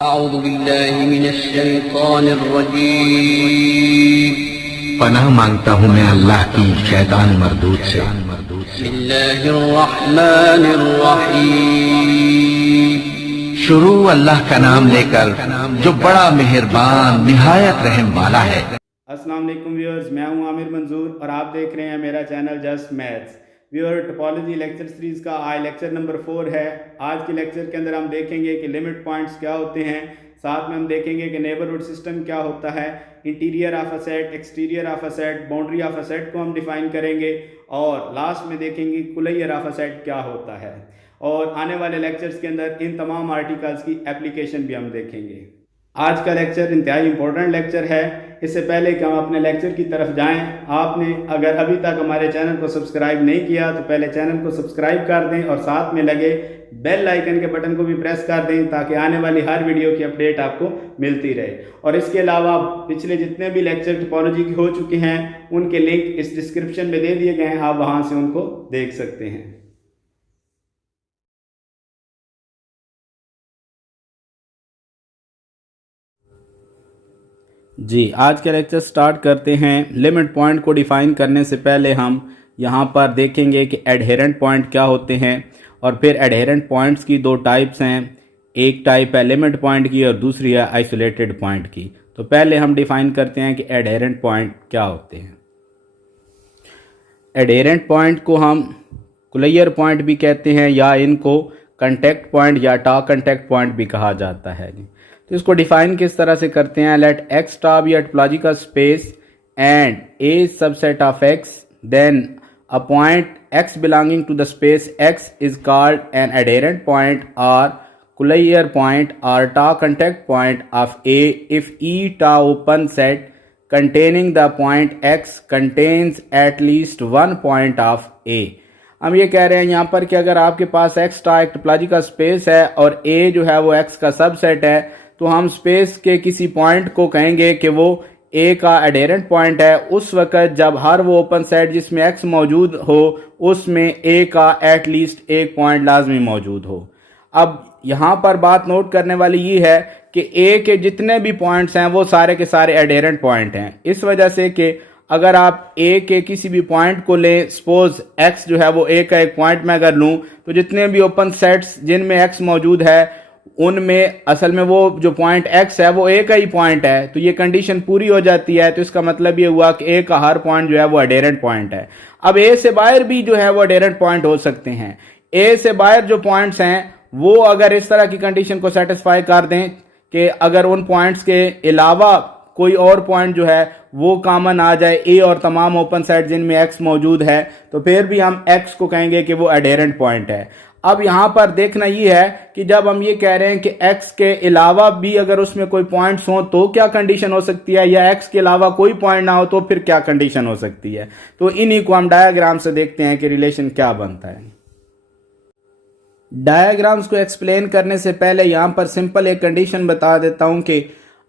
अऊज़ु बिल्लाहि मिनश्शैतानिर्रजीम। पनाह मांगता हूँ मैं अल्लाह की शैतान मरदूद से। बिस्मिल्लाहिर्रहमानिर्रहीम। शुरू अल्लाह का नाम लेकर जो बड़ा मेहरबान निहायत रहम वाला है। अस्सलाम वालेकुम व्यूअर्स, मैं हूं आमिर मंजूर और आप देख रहे हैं मेरा channel just maths. Viewer, topology lecture series का आज लेक्चर नंबर 4 है। आज के लेक्चर के अंदर हम देखेंगे कि लिमिट पॉइंट्स क्या होते हैं, साथ में हम देखेंगे कि नेबरहुड सिस्टम क्या होता है, interior of a set, exterior of a set, boundary of a set को हम डिफ़ाइन करेंगे और लास्ट में देखेंगे कुलैयर ऑफ अ सेट क्या होता है। और आने वाले लेक्चर्स के अंदर इन तमाम आर्टिकल्स की एप्लीकेशन भी हम देखेंगे। आज का लेक्चर इंतहाई इंपॉर्टेंट लेक्चर है। इससे पहले कि हम अपने लेक्चर की तरफ जाएं, आपने अगर अभी तक हमारे चैनल को सब्सक्राइब नहीं किया तो पहले चैनल को सब्सक्राइब कर दें और साथ में लगे बेल आइकन के बटन को भी प्रेस कर दें ताकि आने वाली हर वीडियो की अपडेट आपको मिलती रहे। और इसके अलावा पिछले जितने भी लेक्चर टोपोलॉजी के हो चुके हैं उनके लिंक इस डिस्क्रिप्शन में दे दिए गए हैं, आप वहाँ से उनको देख सकते हैं। जी, आज का लेक्चर स्टार्ट करते हैं। लिमिट पॉइंट को डिफ़ाइन करने से पहले हम यहाँ पर देखेंगे कि एडहेरेंट पॉइंट क्या होते हैं और फिर एडहेरेंट पॉइंट्स की दो टाइप्स हैं। एक टाइप है लिमिट पॉइंट की और दूसरी है आइसोलेटेड पॉइंट की। तो पहले हम डिफ़ाइन करते हैं कि एडहेरेंट पॉइंट क्या होते हैं। एडहेरेंट पॉइंट को हम कुलैयर पॉइंट भी कहते हैं या इनको कंटेक्ट पॉइंट या टा कंटेक्ट पॉइंट भी कहा जाता है। तो इसको डिफाइन किस तरह से करते हैं, let X star be a topological space and A subset of X, then a point X belonging to the space X is called an adherent point और कुलैयर पॉइंट और a contact point of A if each open set containing the point x contains at least one point of a। हम ये कह रहे हैं यहाँ पर कि अगर आपके पास x स्टार एक टोपोलॉजिकल स्पेस है और a जो है वो x का सबसेट है तो हम स्पेस के किसी पॉइंट को कहेंगे कि वो a का एडहेरेंट पॉइंट है उस वक्त जब हर वो ओपन सेट जिसमें x मौजूद हो उसमें a का एटलीस्ट एक पॉइंट लाजमी मौजूद हो। अब यहाँ पर बात नोट करने वाली ये है कि ए के जितने भी पॉइंट्स हैं वो सारे के सारे एडहेरेंट पॉइंट हैं, इस वजह से कि अगर आप ए के किसी भी पॉइंट को लें, सपोज एक्स जो है वो ए का एक पॉइंट मैं अगर लूँ तो जितने भी ओपन सेट्स जिनमें एक्स मौजूद है उनमें असल में वो जो पॉइंट एक्स है वो ए का ही पॉइंट है। तो ये कंडीशन पूरी हो जाती है। तो इसका मतलब ये हुआ कि ए का हर पॉइंट जो है वो एडहेरेंट पॉइंट है। अब ए से बाहर भी जो है वो एडहेरेंट पॉइंट हो सकते हैं। ए से बाहर जो पॉइंट्स हैं वो अगर इस तरह की कंडीशन को सेटिस्फाई कर दें कि अगर उन पॉइंट्स के अलावा कोई और पॉइंट जो है वो कॉमन आ जाए ए और तमाम ओपन सेट जिनमें एक्स मौजूद है तो फिर भी हम एक्स को कहेंगे कि वो एडहेरेंट पॉइंट है। अब यहाँ पर देखना ये है कि जब हम ये कह रहे हैं कि एक्स के अलावा भी अगर उसमें कोई पॉइंट्स हो तो क्या कंडीशन हो सकती है, या एक्स के अलावा कोई पॉइंट ना हो तो फिर क्या कंडीशन हो सकती है। तो इन्हीं को हम डायग्राम से देखते हैं कि रिलेशन क्या बनता है। डायग्राम्स को एक्सप्लेन करने से पहले यहाँ पर सिंपल एक कंडीशन बता देता हूँ कि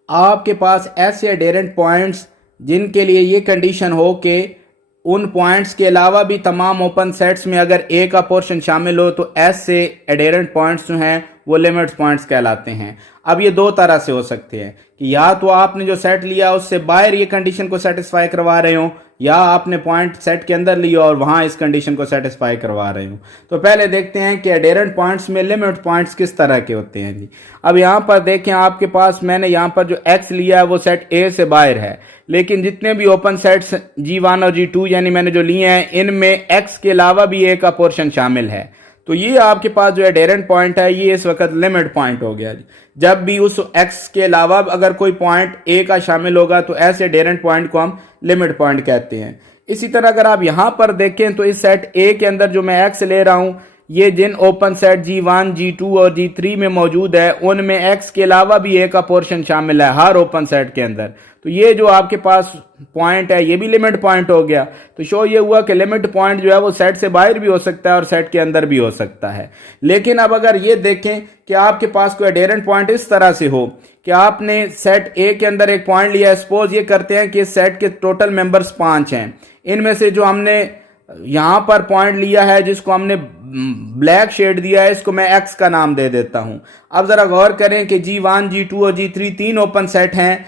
आपके पास ऐसे एडहेरेंट पॉइंट्स जिनके लिए ये कंडीशन हो कि उन पॉइंट्स के अलावा भी तमाम ओपन सेट्स में अगर ए का पोर्शन शामिल हो तो ऐसे एडहेरेंट पॉइंट्स जो हैं वो लिमिट पॉइंट्स कहलाते हैं। अब ये दो तरह से हो सकते हैं कि या तो आपने जो सेट लिया उससे बाहर ये कंडीशन को सेटिस्फाई करवा रहे हो या आपने पॉइंट सेट के अंदर लिया और वहां इस कंडीशन को सेटिस्फाई करवा रहे हो। तो पहले देखते हैं कि एडहेरेंट पॉइंट्स में लिमिट पॉइंट्स किस तरह के होते हैं जी। अब यहाँ पर देखें, आपके पास मैंने यहाँ पर जो x लिया है वो सेट a से बाहर है, लेकिन जितने भी ओपन सेट्स G1 और G2 यानी मैंने जो लिए हैं इनमें x के अलावा भी a का पोर्शन शामिल है। तो ये आपके पास जो एडहेरेंट पॉइंट है ये इस वक्त लिमिट पॉइंट हो गया। जब भी उस x के अलावा अगर कोई पॉइंट a का शामिल होगा तो ऐसे एडहेरेंट पॉइंट को हम लिमिट पॉइंट कहते हैं। इसी तरह अगर आप यहां पर देखें तो इस सेट a के अंदर जो मैं x ले रहा हूं ये जिन ओपन सेट G1, G2 और G3 में मौजूद है उनमें x के अलावा भी a का पोर्शन शामिल है हर ओपन सेट के अंदर। तो ये जो आपके पास पॉइंट है ये भी लिमिट पॉइंट हो गया। तो शो ये हुआ कि लिमिट पॉइंट जो है वो सेट से बाहर भी हो सकता है और सेट के अंदर भी हो सकता है। लेकिन अब अगर ये देखें कि आपके पास कोई एडहेरेंट पॉइंट इस तरह से हो कि आपने सेट ए के अंदर एक पॉइंट लिया है, सपोज ये करते हैं कि इस सेट के टोटल मेंबर्स 5 हैं, इनमें से जो हमने यहाँ पर पॉइंट लिया है जिसको हमने ब्लैक शेड दिया है इसको मैं एक्स का नाम दे देता हूं। अब जरा गौर करें कि G1, G2 और G3 तीन ओपन सेट हैं।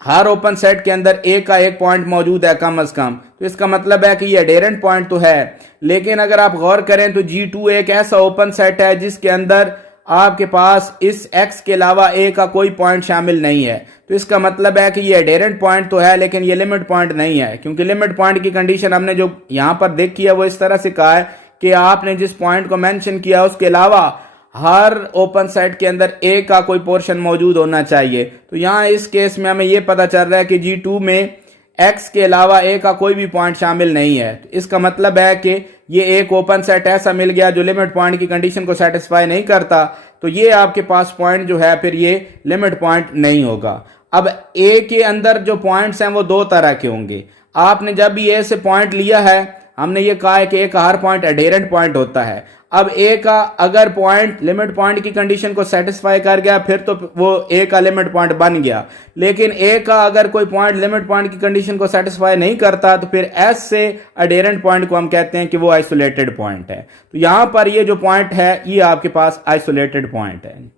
हर ओपन सेट के अंदर ए का एक पॉइंट मौजूद है कम अज कम, तो इसका मतलब है कि ये एडेरेंट पॉइंट तो है। लेकिन अगर आप गौर करें तो G2 एक ऐसा ओपन सेट है जिसके अंदर आपके पास इस x के अलावा a का कोई पॉइंट शामिल नहीं है, तो इसका मतलब है कि ये एडेरेंट पॉइंट तो है लेकिन ये लिमिट पॉइंट नहीं है, क्योंकि लिमिट पॉइंट की कंडीशन हमने जो यहां पर देखी है वो इस तरह से कहा है कि आपने जिस पॉइंट को मेंशन किया उसके अलावा हर ओपन सेट के अंदर a का कोई पोर्शन मौजूद होना चाहिए। तो यहां इस केस में हमें यह पता चल रहा है कि G2 में x के अलावा a का कोई भी पॉइंट शामिल नहीं है। तो इसका मतलब है कि ये एक ओपन सेट ऐसा मिल गया जो लिमिट पॉइंट की कंडीशन को सेटिस्फाई नहीं करता, तो ये आपके पास पॉइंट जो है फिर ये लिमिट पॉइंट नहीं होगा। अब a के अंदर जो पॉइंट्स हैं वो दो तरह के होंगे। आपने जब भी a से पॉइंट लिया है हमने ये कहा है कि a का हर पॉइंट एडेरेंट पॉइंट होता है। अब a का अगर पॉइंट लिमिट पॉइंट की कंडीशन को सेटिस्फाई कर गया फिर तो वो a का लिमिट पॉइंट बन गया, लेकिन a का अगर कोई पॉइंट लिमिट पॉइंट की कंडीशन को सेटिस्फाई नहीं करता तो फिर s से एडेरेंट पॉइंट को हम कहते हैं कि वो आइसोलेटेड पॉइंट है। तो यहां पर ये जो पॉइंट है ये आपके पास आइसोलेटेड पॉइंट है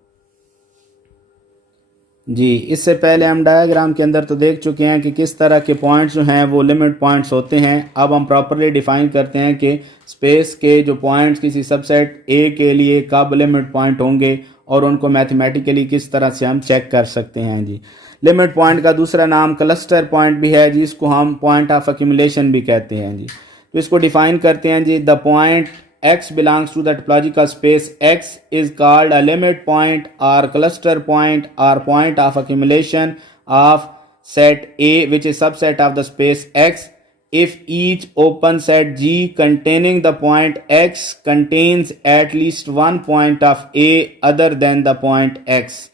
जी। इससे पहले हम डायग्राम के अंदर तो देख चुके हैं कि किस तरह के पॉइंट्स जो हैं वो लिमिट पॉइंट्स होते हैं। अब हम प्रॉपरली डिफाइन करते हैं कि स्पेस के जो पॉइंट्स किसी सबसेट ए के लिए कब लिमिट पॉइंट होंगे और उनको मैथमेटिकली किस तरह से हम चेक कर सकते हैं जी। लिमिट पॉइंट का दूसरा नाम क्लस्टर पॉइंट भी है जिसको हम पॉइंट ऑफ एक्यूमुलेशन भी कहते हैं जी। तो इसको डिफाइन करते हैं जी। The point x belongs to the topological space x is called a limit point or cluster point or point of accumulation of set A which is subset of the space x if each open set G containing the point x contains at least one point of A other than the point x।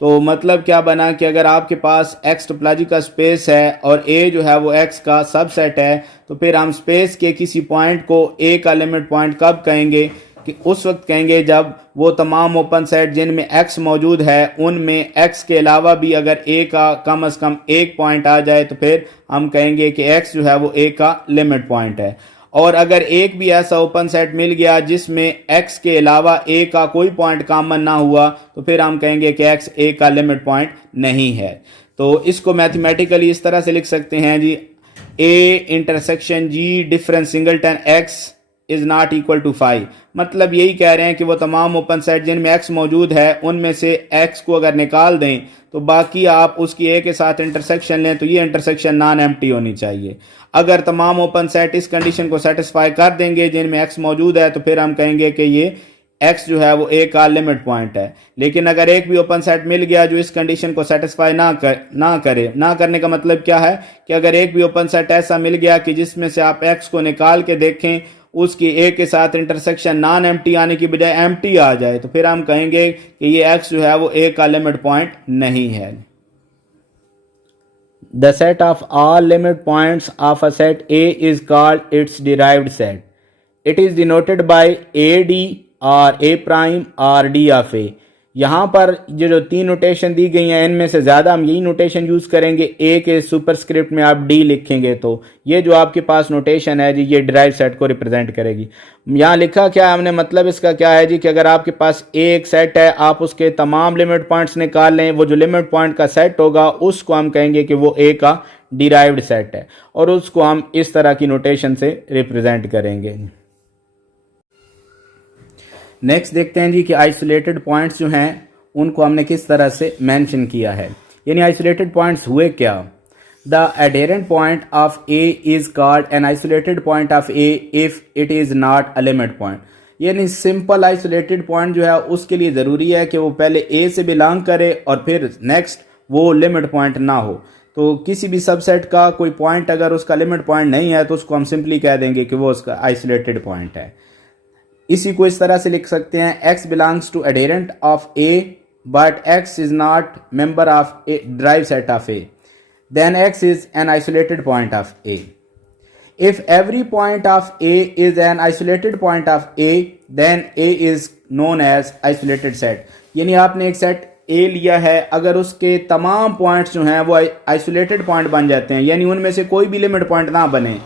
तो मतलब क्या बना कि अगर आपके पास x topology का space है और a जो है वो x का सबसेट है, तो फिर हम स्पेस के किसी पॉइंट को a का लिमिट पॉइंट कब कहेंगे कि उस वक्त कहेंगे जब वो तमाम ओपन सेट जिनमें x मौजूद है उनमें x के अलावा भी अगर a का कम से कम एक पॉइंट आ जाए तो फिर हम कहेंगे कि x जो है वो a का लिमिट पॉइंट है। और अगर एक भी ऐसा ओपन सेट मिल गया जिसमें x के अलावा a का कोई पॉइंट कॉमन ना हुआ तो फिर हम कहेंगे कि x a का लिमिट पॉइंट नहीं है। तो इसको मैथमेटिकली इस तरह से लिख सकते हैं जी, a intersection g difference singleton x is not equal to 5। मतलब यही कह रहे हैं कि वो तमाम ओपन सेट जिनमें x मौजूद है उनमें से x को अगर निकाल दें तो बाकी आप उसकी a के साथ इंटरसेक्शन लें तो ये इंटरसेक्शन नॉन एम्प्टी होनी चाहिए। अगर तमाम ओपन सेट इस कंडीशन को सेटिस्फाई कर देंगे जिनमें x मौजूद है तो फिर हम कहेंगे कि ये x जो है वो a का लिमिट पॉइंट है। लेकिन अगर एक भी ओपन सेट मिल गया जो इस कंडीशन को सेटिस्फाई ना करने का मतलब क्या है कि अगर एक भी ओपन सेट ऐसा मिल गया कि जिसमें से आप x को निकाल के देखें उसकी a के साथ इंटरसेक्शन नॉन एम्प्टी आने की बजाय एम्प्टी आ जाए तो फिर हम कहेंगे कि ये x जो है वो a का लिमिट पॉइंट नहीं है। The set of all limit points of a set A is called its derived set. It is denoted by AD or A prime or D of A। यहाँ पर जो तीन नोटेशन दी गई हैं इनमें से ज़्यादा हम यही नोटेशन यूज़ करेंगे। ए के सुपरस्क्रिप्ट में आप डी लिखेंगे तो ये जो आपके पास नोटेशन है जी ये डिराइव सेट को रिप्रेजेंट करेगी। यहाँ लिखा क्या है हमने, मतलब इसका क्या है जी कि अगर आपके पास ए एक सेट है आप उसके तमाम लिमिट पॉइंट्स निकाल लें, वो जो लिमिट पॉइंट का सेट होगा उसको हम कहेंगे कि वो ए का डिराइव्ड सेट है और उसको हम इस तरह की नोटेशन से रिप्रेजेंट करेंगे। नेक्स्ट देखते हैं जी कि आइसोलेटेड पॉइंट्स जो हैं उनको हमने किस तरह से मेंशन किया है। यानी आइसोलेटेड पॉइंट्स हुए क्या। The adherent point of A is called N isolated point of A if it is not a limit point. यानी सिंपल आइसोलेटेड पॉइंट जो है उसके लिए ज़रूरी है कि वो पहले ए से बिलोंग करे और फिर नेक्स्ट वो लिमिट पॉइंट ना हो। तो किसी भी सबसेट का कोई पॉइंट अगर उसका लिमिट पॉइंट नहीं है तो उसको हम सिंपली कह देंगे कि वो उसका आइसोलेटेड पॉइंट है। इसी को इस तरह से लिख सकते हैं, x belongs to adherent of A but x is not member of a derived set of A, then x is an isolated point of A. If every point of A is an isolated point of A, then A is known as isolated set। यानी आपने एक set A लिया है, अगर उसके तमाम points जो हैं वो आइसोलेटेड पॉइंट बन जाते हैं यानी उनमें से कोई भी लिमिट पॉइंट ना बने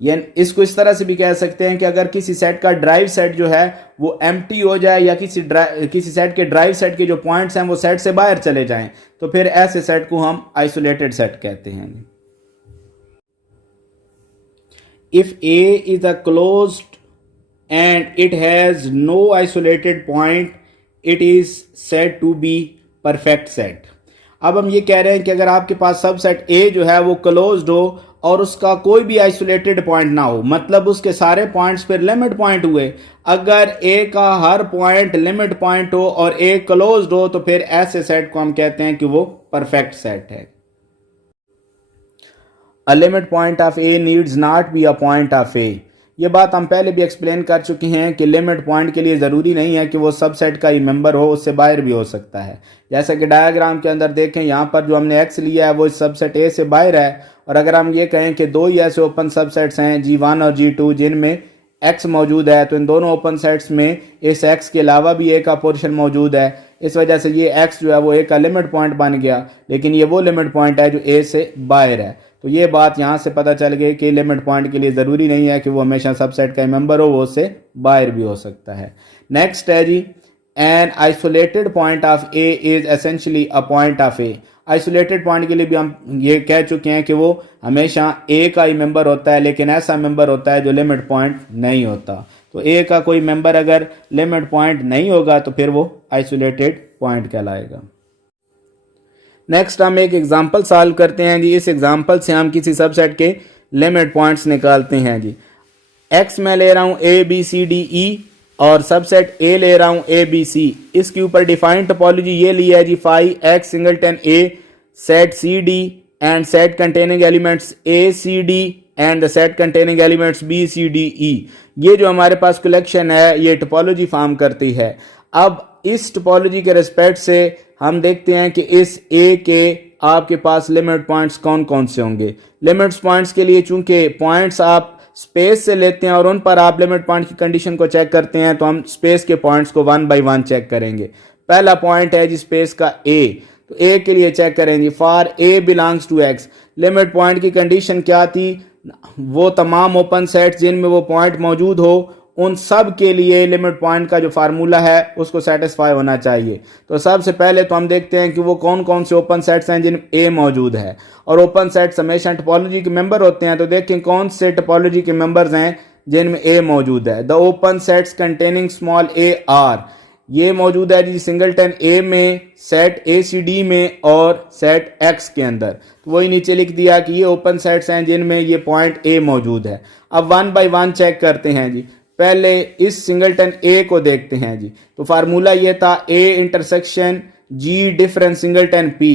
यानी इसको इस तरह से भी कह सकते हैं कि अगर किसी सेट का ड्राइव सेट जो है वो एम्प्टी हो जाए या किसी सेट के ड्राइव सेट के जो पॉइंट्स हैं वो सेट से बाहर चले जाएं, तो फिर ऐसे सेट को हम आइसोलेटेड सेट कहते हैं। If A is a closed and it has no isolated point, it is said to be perfect set. अब हम ये कह रहे हैं कि अगर आपके पास सबसेट ए जो है वो क्लोज्ड हो और उसका कोई भी आइसोलेटेड पॉइंट ना हो, मतलब उसके सारे पॉइंट्स फिर लिमिट पॉइंट हुए। अगर ए का हर पॉइंट लिमिट पॉइंट हो और ए क्लोज्ड हो तो फिर ऐसे सेट को हम कहते हैं कि वो परफेक्ट सेट है। A limit point of A needs not be a point of A. ये बात हम पहले भी एक्सप्लेन कर चुके हैं कि लिमिट पॉइंट के लिए ज़रूरी नहीं है कि वो सबसेट का ही मेंबर हो, उससे बाहर भी हो सकता है। जैसा कि डायग्राम के अंदर देखें, यहाँ पर जो हमने एक्स लिया है वो इस सबसेट ए से बाहर है, और अगर हम ये कहें कि दो ही ऐसे ओपन सबसेट्स हैं G1 और G2 जिनमें एक्स मौजूद है, तो इन दोनों ओपन सेट्स में इस एक्स के अलावा भी ए का पोर्शन मौजूद है। इस वजह से ये एक्स जो है वो ए का लिमिट पॉइंट बन गया, लेकिन ये वो लिमिट पॉइंट है जो ए से बाहर है। तो ये बात यहाँ से पता चल गई कि लिमिट पॉइंट के लिए ज़रूरी नहीं है कि वो हमेशा सबसेट का मेंबर हो, वो उससे बाहर भी हो सकता है। नेक्स्ट है जी, an isolated point of A is essentially a point of A. Isolated point के लिए भी हम ये कह चुके हैं कि वो हमेशा ए का ही मेंबर होता है, लेकिन ऐसा मेंबर होता है जो लिमिट पॉइंट नहीं होता। तो ए का कोई मेंबर अगर लिमिट पॉइंट नहीं होगा तो फिर वो आइसोलेटेड पॉइंट कहलाएगा। नेक्स्ट हम एक एग्जांपल सॉल्व करते हैं जी। इस एग्जांपल से हम किसी सबसेट के लिमिट पॉइंट्स निकालते हैं जी। एक्स मैं ले रहा हूं ए बी सी डी ई और सबसेट ए ले रहा हूं ए बी सी। इसके ऊपर डिफाइंड टोपोलॉजी ये ली है जी, phi X singleton A set C D and set containing elements A C D and the set containing elements B C D E. ये जो हमारे पास कलेक्शन है ये टोपोलॉजी फॉर्म करती है। अब इस टोपोलॉजी के रिस्पेक्ट से हम देखते हैं कि इस ए के आपके पास लिमिट पॉइंट्स कौन कौन से होंगे। लिमिट्स पॉइंट्स के लिए चूंकि पॉइंट्स आप स्पेस से लेते हैं और उन पर आप लिमिट पॉइंट की कंडीशन को चेक करते हैं, तो हम स्पेस के पॉइंट्स को 1 बाय 1 चेक करेंगे। पहला पॉइंट है जी स्पेस का ए, तो ए के लिए चेक करेंगे for A belongs to X. Limit point की कंडीशन क्या थी, वो तमाम ओपन सेट्स जिनमें वो पॉइंट मौजूद हो उन सब के लिए लिमिट पॉइंट का जो फार्मूला है उसको सेटिस्फाई होना चाहिए। तो सबसे पहले तो हम देखते हैं कि वो कौन कौन से ओपन सेट्स हैं जिनमें ए मौजूद है, और ओपन सेट्स हमेशा टोपोलॉजी के मेंबर होते हैं। तो देखें कौन से टोपोलॉजी के मेंबर्स हैं जिनमें ए मौजूद है। The open sets containing small A R, ये मौजूद है जी सिंगलटन ए में, सेट ए सी डी में और सेट एक्स के अंदर। तो वही नीचे लिख दिया कि ये ओपन सेट्स हैं जिनमें ये पॉइंट ए मौजूद है। अब 1 बाय 1 चेक करते हैं जी। पहले इस सिंगलटन ए को देखते हैं जी। तो फार्मूला ये था A intersection G difference singleton P.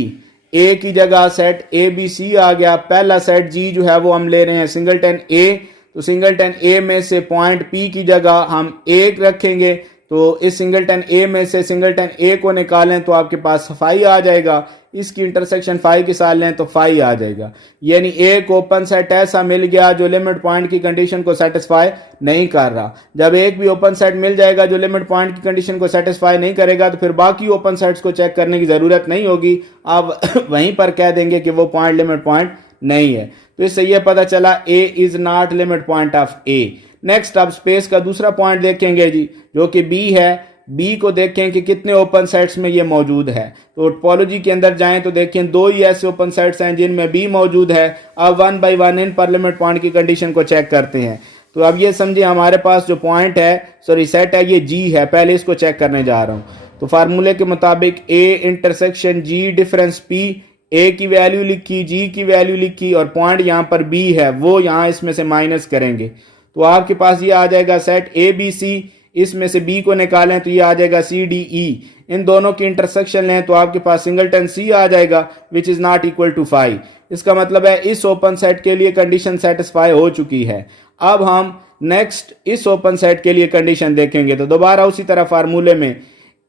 A की जगह सेट ए बी सी आ गया। पहला सेट जी जो है वो हम ले रहे हैं सिंगलटन ए, तो सिंगलटन ए में से पॉइंट पी की जगह हम ए रखेंगे। तो इस सिंगलटन ए में से सिंगलटन ए को निकालें तो आपके पास फाई आ जाएगा। इसकी इंटरसेक्शन फाई के साथ लें तो फाई आ जाएगा। यानी एक ओपन सेट ऐसा मिल गया जो लिमिट पॉइंट की कंडीशन को सेटिस्फाई नहीं कर रहा। जब एक भी ओपन सेट मिल जाएगा जो लिमिट पॉइंट की कंडीशन को सेटिस्फाई नहीं करेगा तो फिर बाकी ओपन सेट्स को चेक करने की जरूरत नहीं होगी, आप वहीं पर कह देंगे कि वो पॉइंट लिमिट पॉइंट नहीं है। तो इससे यह पता चला A is not limit point of A. Next अब स्पेस का दूसरा पॉइंट देखेंगे जी, जो कि बी है। बी को देखें कि कितने ओपन सेट्स में ये मौजूद है। तो टोपोलॉजी के अंदर जाएं तो देखें दो ही ऐसे ओपन सेट्स हैं जिनमें बी मौजूद है। अब 1 बाय 1 इन पर लिमिट पॉइंट की कंडीशन को चेक करते हैं। तो अब ये समझे हमारे पास जो पॉइंट है सेट है ये जी है। पहले इसको चेक करने जा रहा हूं। तो फार्मूले के मुताबिक A intersection G difference P, A की वैल्यू लिखी, जी की वैल्यू लिखी और पॉइंट यहाँ पर बी है वो यहाँ इसमें से माइनस करेंगे। तो आपके पास ये आ जाएगा सेट ए बी सी। इसमें से बी को निकालें तो ये आ जाएगा सी डी ई। इन दोनों की इंटरसेक्शन लें तो आपके पास सिंगलटन सी आ जाएगा which is not equal to 5। इसका मतलब है इस ओपन सेट के लिए कंडीशन सेटिस्फाई हो चुकी है। अब हम नेक्स्ट इस ओपन सेट के लिए कंडीशन देखेंगे। तो दोबारा उसी तरह फार्मूले में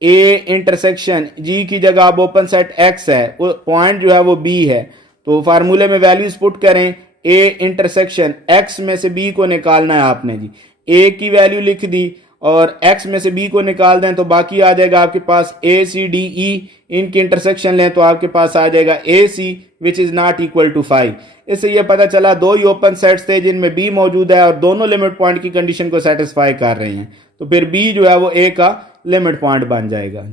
ए इंटरसेक्शन जी की जगह अब ओपन सेट एक्स है, पॉइंट जो है वो बी है। तो फार्मूले में वैल्यूज पुट करें। ए इंटरसेक्शन एक्स में से बी को निकालना है आपने जी। ए की वैल्यू लिख दी और x में से b को निकाल दें तो बाकी आ जाएगा आपके पास a c d e, इनकी इंटरसेक्शन लें तो आपके पास आ जाएगा a c which is not equal to 5। इससे यह पता चला दो ही ओपन सेट्स थे जिनमें b मौजूद है और दोनों लिमिट पॉइंट की कंडीशन को सेटिस्फाई कर रहे हैं, तो फिर b जो है वो a का लिमिट पॉइंट बन जाएगा।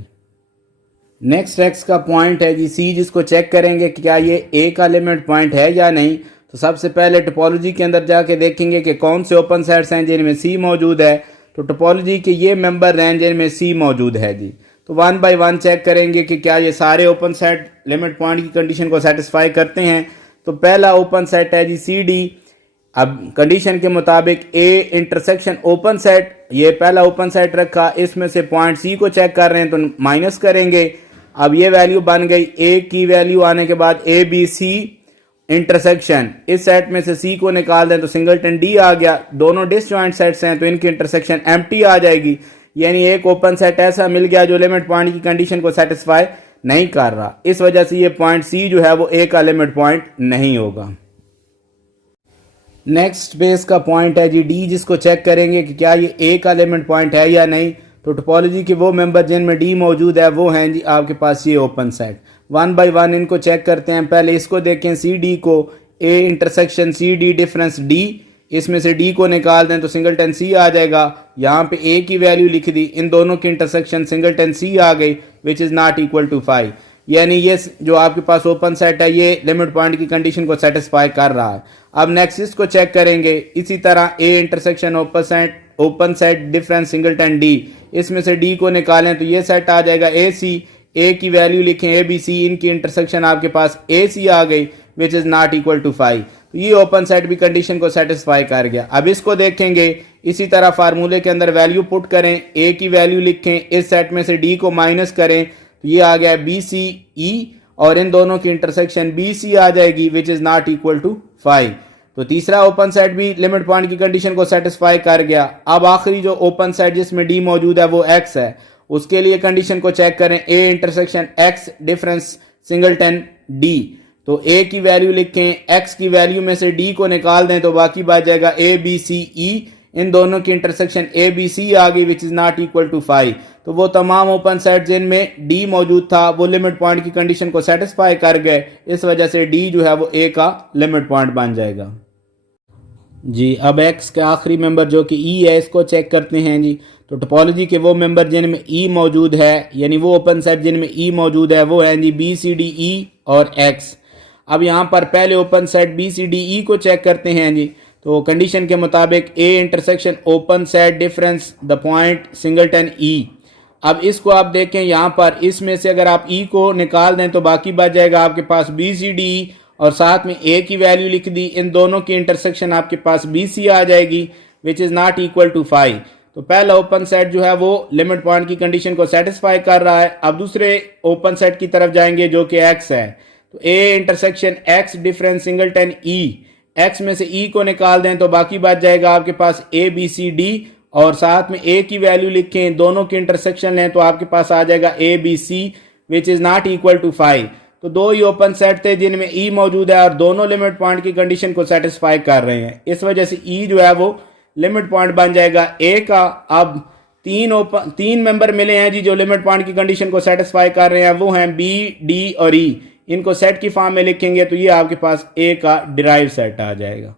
नेक्स्ट x का पॉइंट है जी c, जिसको चेक करेंगे कि क्या ये a का लिमिट पॉइंट है या नहीं। तो सबसे पहले टोपोलॉजी के अंदर जाके देखेंगे कि कौन से ओपन सेट्स हैं जिनमें c मौजूद है। तो टोपोलॉजी के ये मेंबर हैं जिनमें c मौजूद है जी। तो 1 बाय 1 चेक करेंगे कि क्या ये सारे ओपन सेट लिमिट पॉइंट की कंडीशन को सेटिस्फाई करते हैं। तो पहला ओपन सेट है जी सी डी। अब कंडीशन के मुताबिक a इंटरसेक्शन ओपन सेट, ये पहला ओपन सेट रखा, इसमें से पॉइंट c को चेक कर रहे हैं तो माइनस करेंगे। अब ये वैल्यू बन गई a की वैल्यू आने के बाद a b c इंटरसेक्शन, इस सेट में से c को निकाल दें तो सिंगलटन d आ गया। दोनों डिसजॉइंट सेट्स हैं तो इनकी इंटरसेक्शन एम्प्टी आ जाएगी, यानी एक ओपन सेट ऐसा मिल गया जो लिमिट पॉइंट की कंडीशन को सेटिस्फाई नहीं कर रहा। इस वजह से ये पॉइंट c जो है वो a का लिमिट पॉइंट नहीं होगा। नेक्स्ट बेस का पॉइंट है जी d, जिसको चेक करेंगे कि क्या ये a का लिमिट पॉइंट है या नहीं। तो टोपोलॉजी के वो मेंबर जिनमें d मौजूद है वो हैं जी आपके पास ये ओपन सेट। 1 बाय 1 इनको चेक करते हैं। पहले इसको देखें सी डी को, a intersection C D difference d, इसमें से d को निकाल दें तो सिंगलटन c आ जाएगा। यहाँ पे a की वैल्यू लिख दी, इन दोनों की इंटरसेक्शन सिंगलटन c आ गई which is not equal to 5, यानी ये जो आपके पास ओपन सेट है ये लिमिट पॉइंट की कंडीशन को सेटिस्फाई कर रहा है। अब नेक्स्ट इसको चेक करेंगे। इसी तरह a intersection open set difference singleton d, इसमें से d को निकालें तो ये सेट आ जाएगा a c, a की वैल्यू लिखें a b c, इनकी इंटरसेक्शन आपके पास a c आ गई which is not equal to 5। तो ये ओपन सेट भी कंडीशन को सेटिस्फाई कर गया। अब इसको देखेंगे, इसी तरह फार्मूले के अंदर वैल्यू पुट करें, a की वैल्यू लिखें, इस सेट में से d को माइनस करें तो ये आ गया बी सी ई, और इन दोनों की इंटरसेक्शन बी सी आ जाएगी which is not equal to 5। तो तीसरा ओपन सेट भी लिमिट पॉइंट की कंडीशन को सेटिस्फाई कर गया। अब आखिरी जो ओपन सेट जिसमें d मौजूद है वो x है, उसके लिए कंडीशन को चेक करें, a intersection x difference singleton d। तो a की वैल्यू लिखें, x की वैल्यू में से d को निकाल दें तो बाकी बच जाएगा a b c e, इन दोनों की इंटरसेक्शन a b c आ गई which is not equal to 5। तो वो तमाम ओपन सेट जिनमें d मौजूद था वो लिमिट पॉइंट की कंडीशन को सेटिस्फाई कर गए। इस वजह से d जो है वो a का लिमिट पॉइंट बन जाएगा जी। अब x के आखिरी मेंबर जो कि e है, इसको चेक करते हैं जी। तो टोपोलॉजी के वो मेंबर जिनमें e मौजूद है, यानी वो ओपन सेट जिनमें e मौजूद है वो हैं जी b c d e और x। अब यहाँ पर पहले open set b c d e को चेक करते हैं जी। तो कंडीशन के मुताबिक a intersection open set difference the point singleton e। अब इसको आप देखें, यहाँ पर इसमें से अगर आप e को निकाल दें तो बाकी बच जाएगा आपके पास b c d e, और साथ में a की वैल्यू लिख दी, इन दोनों की इंटरसेक्शन आपके पास b c आ जाएगी which is not equal to 5। तो पहला ओपन सेट जो है वो लिमिट पॉइंट की कंडीशन को सेटिस्फाई कर रहा है। अब दूसरे ओपन सेट की तरफ जाएंगे जो कि x है। तो a intersection x difference singleton e, x में से e को निकाल दें तो बाकी बच जाएगा आपके पास a b c d, और साथ में a की वैल्यू लिखें, दोनों की इंटरसेक्शन लें तो आपके पास आ जाएगा a b c which is not equal to 5। तो दो ही ओपन सेट थे जिनमें e मौजूद है और दोनों लिमिट पॉइंट की कंडीशन को सेटिस्फाई कर रहे हैं। इस वजह से e जो है वो लिमिट पॉइंट बन जाएगा a का। अब तीन मेंबर मिले हैं जी जो लिमिट पॉइंट की कंडीशन को सेटिस्फाई कर रहे हैं, वो हैं b d और e। इनको सेट की फॉर्म में लिखेंगे तो ये आपके पास a का डिराइव सेट आ जाएगा।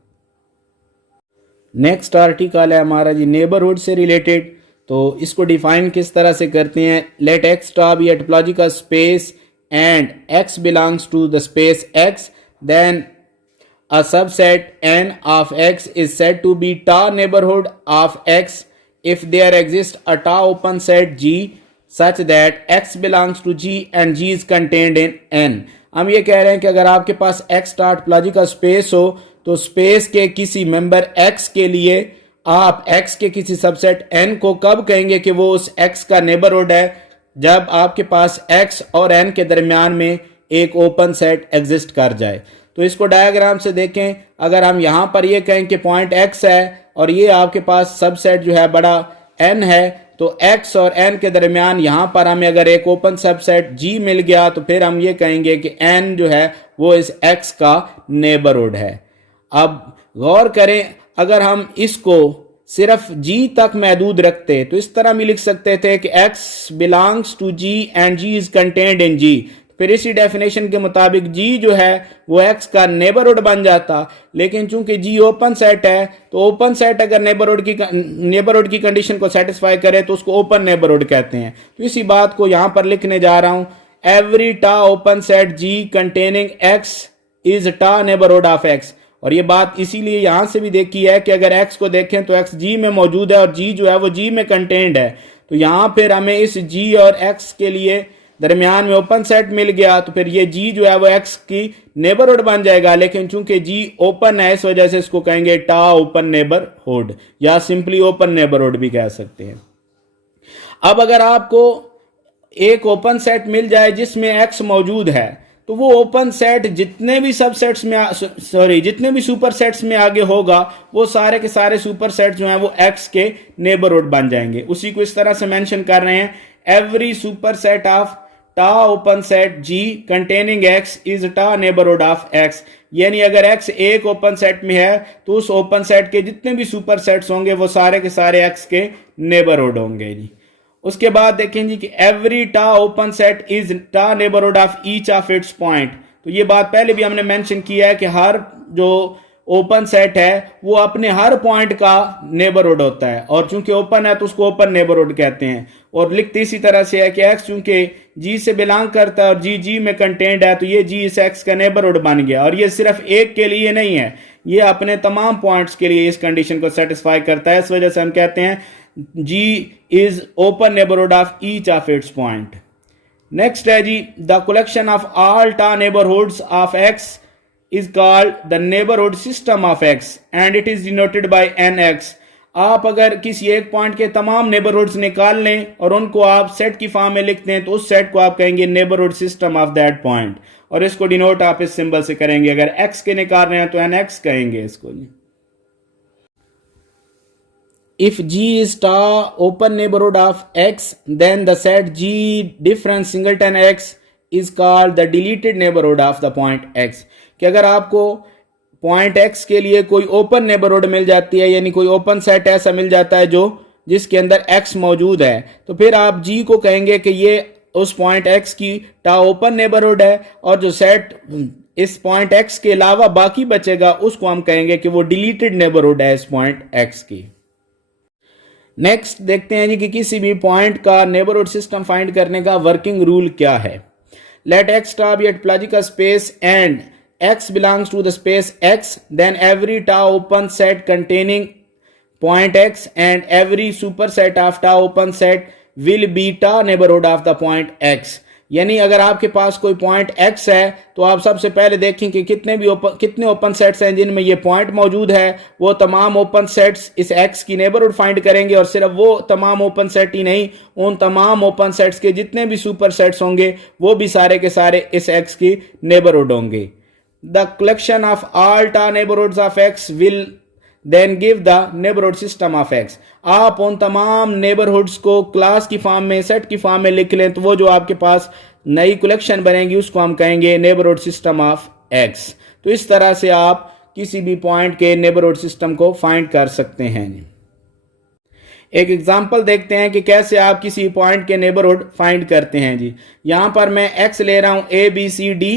नेक्स्ट आर्टिकल है हमारा जी नेबरहुड से रिलेटेड। तो इसको डिफाइन किस तरह से करते हैं, let x star B a topological space and x belongs to the space x, then a subset n of x is said to be tau neighborhood of x if there exists a tau open set G such that x belongs to G and G is contained in n। हम ये कह रहे हैं कि अगर आपके पास x star topological space हो तो स्पेस के किसी मेंबर x के लिए आप x के किसी सबसेट n को कब कहेंगे कि वो उस x का नेबरहुड है, जब आपके पास x और n के दरमियान में एक ओपन सेट एग्जिस्ट कर जाए। तो इसको डायग्राम से देखें, अगर हम यहाँ पर ये कहें कि पॉइंट x है और ये आपके पास सबसेट जो है बड़ा n है, तो x और n के दरमियान यहाँ पर हमें अगर एक ओपन सबसेट G मिल गया तो फिर हम ये कहेंगे कि n जो है वो इस x का नेबरहुड है। अब गौर करें, अगर हम इसको सिर्फ जी तक महदूद रखते तो इस तरह भी लिख सकते थे कि x belongs to G and G is contained in G. फिर इसी डेफिनेशन के मुताबिक जी जो है वो x का नेबरहुड बन जाता। लेकिन चूंकि जी ओपन सेट है तो ओपन सेट अगर नेबरहुड की कंडीशन को सेटिस्फाई करे तो उसको ओपन नेबरहुड कहते हैं। तो इसी बात को यहां पर लिखने जा रहा हूं, every a open set G containing x is a neighbourhood of x। और ये बात इसीलिए यहां से भी देखी है कि अगर x को देखें तो x g में मौजूद है और g जो है वो g में कंटेन्ड है। तो यहां फिर हमें इस g और x के लिए दरमियान में ओपन सेट मिल गया, तो फिर ये g जो है वो x की नेबरहुड बन जाएगा। लेकिन चूंकि g ओपन है इस वजह से इसको कहेंगे टा ओपन नेबरहुड या सिंपली ओपन नेबरहुड भी कह सकते हैं। अब अगर आपको एक ओपन सेट मिल जाए जिसमें x मौजूद है तो वो ओपन सेट जितने भी सुपर सेट्स में आगे होगा वो सारे के सारे सुपर सेट जो हैं वो x के नेबरहुड बन जाएंगे। उसी को इस तरह से मेंशन कर रहे हैं, एवरी सुपर सेट ऑफ टा open set g containing x is a neighbourhood of x। यानी अगर x एक ओपन सेट में है तो उस ओपन सेट के जितने भी सुपर सेट्स होंगे वो सारे के सारे x के नेबरहुड होंगे जी। उसके बाद देखें जी कि every a open set is a neighbourhood of each of its point. तो ये बात पहले भी हमने मेंशन किया है कि हर जो ओपन सेट है वो अपने हर पॉइंट का नेबरहुड होता है, और चूंकि ओपन है तो उसको ओपन नेबरहुड कहते हैं। और लिखते इसी तरह से है कि x चूंकि g से बिलोंग करता है और g में कंटेंट है तो ये g इस x का नेबरहुड बन गया। और ये सिर्फ एक के लिए नहीं है, ये अपने तमाम पॉइंट्स के लिए इस कंडीशन को सेटिस्फाई करता है। इस वजह से हम कहते हैं g is open neighbourhood of each of its point. Next है जी, द कलेक्शन ऑफ ऑल टा neighbourhoods of x is called the neighborhood system of x and it is denoted by nx। आप अगर किसी एक पॉइंट के तमाम neighbourhoods निकाल लें और उनको आप सेट की फॉर्म में लिखते हैं तो उस सेट को आप कहेंगे neighbourhood system of that point, और इसको डिनोट आप इस सिंबल से करेंगे। अगर x के निकाल रहे हैं तो nx कहेंगे इसको। If g is टा open neighborhood of x then the set g different singleton x is called the deleted neighborhood of the point x। कि अगर आपको पॉइंट x के लिए कोई ओपन नेबरहुड मिल जाती है, यानी कोई ओपन सेट ऐसा मिल जाता है जो जिसके अंदर x मौजूद है, तो फिर आप g को कहेंगे कि ये उस पॉइंट x की टा ओपन नेबरहुड है, और जो सेट इस पॉइंट x के अलावा बाकी बचेगा उसको हम कहेंगे कि वो डिलीटेड नेबरहुड है इस पॉइंट x की। नेक्स्ट देखते हैं जी कि किसी भी पॉइंट का नेबरहुड सिस्टम फाइंड करने का वर्किंग रूल क्या है। Let x a be at topological space and x belongs to the space x, then every टा open set containing point x and every superset of टा open set will be टा neighborhood of the point x। यानी अगर आपके पास कोई point x है तो आप सबसे पहले देखें कि कितने ओपन सेट्स हैं जिनमें ये पॉइंट मौजूद है। वो तमाम ओपन सेट्स इस x की नेबरहुड फाइंड करेंगे, और सिर्फ वो तमाम ओपन सेट ही नहीं, उन तमाम ओपन सेट्स के जितने भी सुपर सेट्स होंगे वो भी सारे के सारे इस x की नेबरहुड होंगे। The collection of all टा neighborhoods of x will then give the neighborhood system of x। आप उन तमाम नेबरहुड्स को क्लास की फॉर्म में, सेट की फॉर्म में लिख लें तो वो जो आपके पास नई कलेक्शन बनेगी उसको हम कहेंगे नेबरहुड सिस्टम ऑफ x। तो इस तरह से आप किसी भी पॉइंट के नेबरहुड सिस्टम को फाइंड कर सकते हैं। एक एग्जांपल देखते हैं कि कैसे आप किसी पॉइंट के नेबरहुड फाइंड करते हैं जी। यहां पर मैं x ले रहा हूं ABCD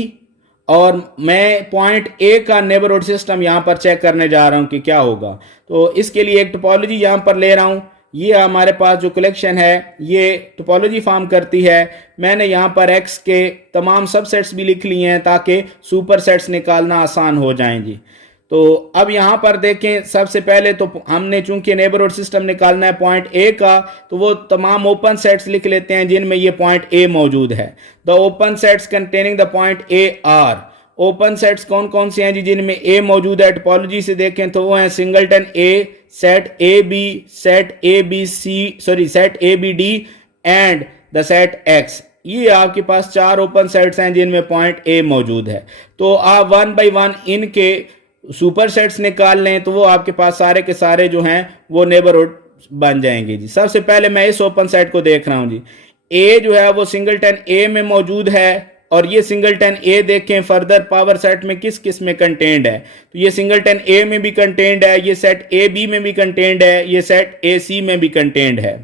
और मैं पॉइंट ए का नेबरहुड सिस्टम यहां पर चेक करने जा रहा हूं कि क्या होगा। तो इसके लिए एक टोपोलॉजी यहां पर ले रहा हूं। ये हमारे पास जो कलेक्शन है ये टोपोलॉजी फॉर्म करती है। मैंने यहां पर x के तमाम सबसेट्स भी लिख लिए हैं ताकि सुपर सेट्स निकालना आसान हो जाएं जी। तो अब यहां पर देखें, सबसे पहले तो हमने चूंकि नेबरहुड सिस्टम निकालना है पॉइंट ए का, तो वो तमाम ओपन सेट्स लिख लेते हैं जिनमें ये पॉइंट ए मौजूद है। The open sets containing the point A R. Open sets कौन कौन से हैं जी जिनमें ए मौजूद है? टोपोलॉजी से देखें तो वो है singleton A, set A B, set A B C, set A B D and the set X. ये आपके पास चार ओपन सेट्स हैं जिनमें पॉइंट ए मौजूद है। तो आप वन बाई वन इनके सुपर सेट्स निकाल लें तो वो आपके पास सारे के सारे जो हैं वो नेबरहुड बन जाएंगे जी। सबसे पहले मैं इस ओपन सेट को देख रहा हूं जी। ए जो है वो सिंगलटन ए में मौजूद है और ये सिंगलटन ए देखें फर्दर पावर सेट में किस किस में कंटेंड है, तो ये सिंगलटन ए में भी कंटेंड है, ये सेट ए बी में भी कंटेंड है, ये सेट ए सी में भी कंटेंड है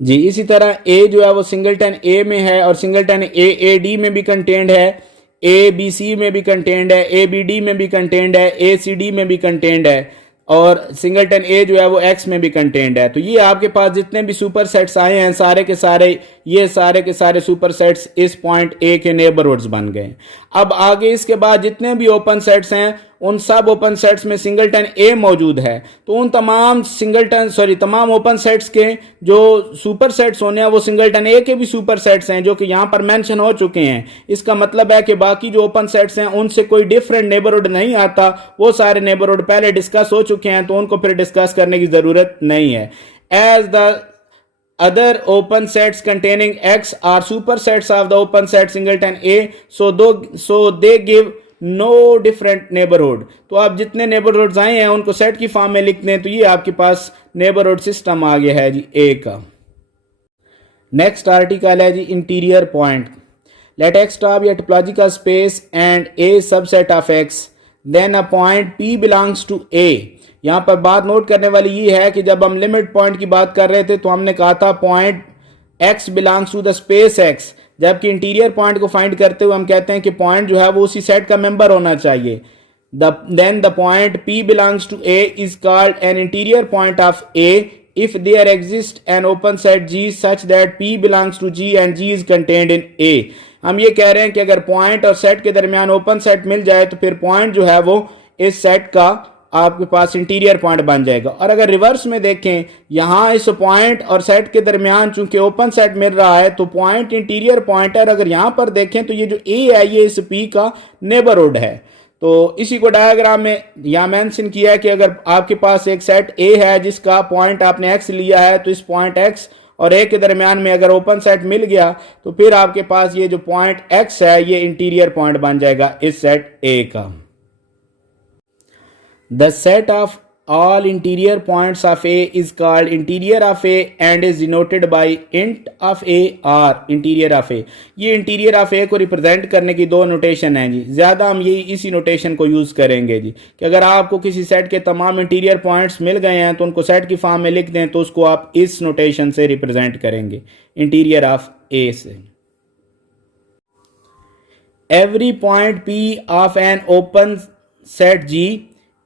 जी। इसी तरह ए जो है वो सिंगलटन ए में है और सिंगलटन ए डी में भी कंटेंड है, ए बी सी में भी कंटेंड है, ए बी डी में भी कंटेंड है, ए सी डी में भी कंटेंड है और सिंगलटन ए जो है वो एक्स में भी कंटेंट है। तो ये आपके पास जितने भी सुपर सेट्स आए हैं सारे के सारे सुपर सेट्स इस पॉइंट ए के नेबरहुड्स बन गए। अब आगे इसके बाद जितने भी ओपन सेट्स हैं उन सब ओपन सेट्स में सिंगलटन ए मौजूद है, तो उन तमाम ओपन सेट्स के जो सुपर सेट्स होने हैं वो सिंगलटन ए के भी सुपर सेट्स हैं जो कि यहाँ पर मेंशन हो चुके हैं। इसका मतलब है कि बाकी जो ओपन सेट्स हैं उनसे कोई डिफरेंट नेबरहुड नहीं आता, वो सारे नेबरहुड पहले डिस्कस हो चुके हैं तो उनको फिर डिस्कस करने की जरूरत नहीं है। As the other open sets containing X are supersets of the open set singleton A, so they give no different neighborhood। तो आप जितने नेबरहुड्स आए हैं उनको सेट की फॉर्म में लिख दें तो ये आपके पास नेबरहुड सिस्टम आ गया है जी ए का। नेक्स्ट आर्टिकल है जी interior point. Let X stop a topological space and A subset of X, then a point P belongs to A। यहाँ पर बात नोट करने वाली ये है कि जब हम लिमिट पॉइंट की बात कर रहे थे तो हमने कहा था point x belongs to the space x, जबकि इंटीरियर पॉइंट को फाइंड करते हुए हम कहते हैं कि पॉइंट जो है वो उसी सेट का मेंबर होना चाहिए। Then the point p belongs to a is called an interior point of a if there exists an open set G such that p belongs to G and G is contained in A। हम ये कह रहे हैं कि अगर point और set के दरमियान ओपन सेट मिल जाए तो फिर पॉइंट जो है वो इस सेट का आपके पास इंटीरियर पॉइंट बन जाएगा। और अगर रिवर्स में देखें यहां इस पॉइंट और सेट के दरमियान चूंकि ओपन सेट मिल रहा है तो पॉइंट इंटीरियर पॉइंट है, और अगर यहां पर देखें तो ये जो ए है ये इस पी का नेबरहुड है। तो इसी को डायग्राम में यहां मेंशन किया है कि अगर आपके पास एक सेट ए है जिसका पॉइंट आपने एक्स लिया है तो इस पॉइंट एक्स और ए के दरमियान में अगर ओपन सेट मिल गया तो फिर आपके पास ये जो पॉइंट एक्स है ये इंटीरियर पॉइंट बन जाएगा इस सेट ए का। The set of all interior points of A is called interior of A and is denoted by int of A or interior of A। ये interior of A को represent करने की दो notation हैं जी, ज़्यादा हम यही इसी नोटेशन को यूज़ करेंगे जी कि अगर आपको किसी सेट के तमाम इंटीरियर पॉइंट्स मिल गए हैं तो उनको सेट की फॉर्म में लिख दें तो उसको आप इस नोटेशन से रिप्रेजेंट करेंगे इंटीरियर ऑफ A से। Every point P of an open set G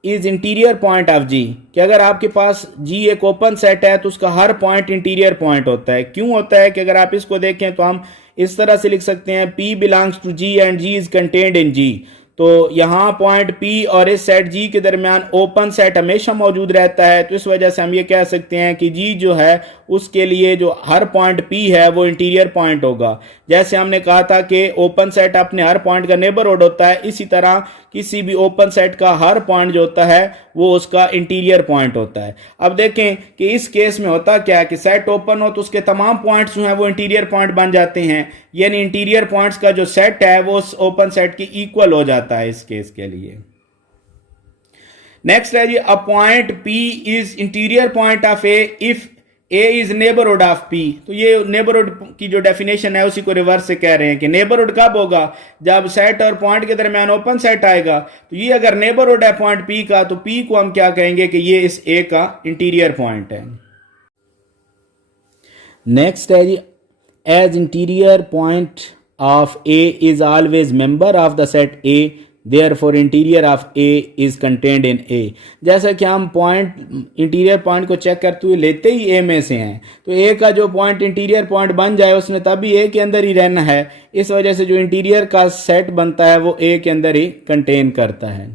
is interior point of G, कि अगर आपके पास जी एक ओपन सेट है तो उसका हर पॉइंट इंटीरियर पॉइंट होता है। क्यों होता है कि अगर आप इसको देखें तो हम इस तरह से लिख सकते हैं P belongs to G and G is contained in G. तो यहाँ पॉइंट P और इस सेट G के दरमियान ओपन सेट हमेशा मौजूद रहता है, तो इस वजह से हम ये कह सकते हैं कि G जो है उसके लिए जो हर पॉइंट P है वो इंटीरियर पॉइंट होगा। जैसे हमने कहा था कि ओपन सेट अपने हर पॉइंट का नेबरहुड होता है, इसी तरह किसी भी ओपन सेट का हर पॉइंट जो होता है वो उसका इंटीरियर पॉइंट होता है। अब देखें कि इस केस में होता क्या है कि सेट ओपन हो तो उसके तमाम पॉइंट्स जो हैं वो इंटीरियर पॉइंट बन जाते हैं, यानी इंटीरियर पॉइंट्स का जो सेट है वो उस ओपन सेट की इक्वल हो जाता है इस केस के लिए। नेक्स्ट है जी a point P is interior point of A if A is neighbourhood of P। तो ये नेबरहुड की जो डेफिनेशन है उसी को रिवर्स से कह रहे हैं कि नेबरहुड कब होगा, जब सेट और पॉइंट के दरमियान ओपन सेट आएगा। तो ये अगर नेबरहुड है पॉइंट P का तो P को हम क्या कहेंगे कि ये इस A का इंटीरियर पॉइंट है। नेक्स्ट है जी as interior point of A is always member of the set A therefore interior of A is contained in A। जैसा कि हम पॉइंट इंटीरियर पॉइंट को चेक करते हुए लेते ही A में से हैं, तो A का जो पॉइंट इंटीरियर पॉइंट बन जाए उसने तभी A के अंदर ही रहना है, इस वजह से जो इंटीरियर का सेट बनता है वो A के अंदर ही कंटेन करता है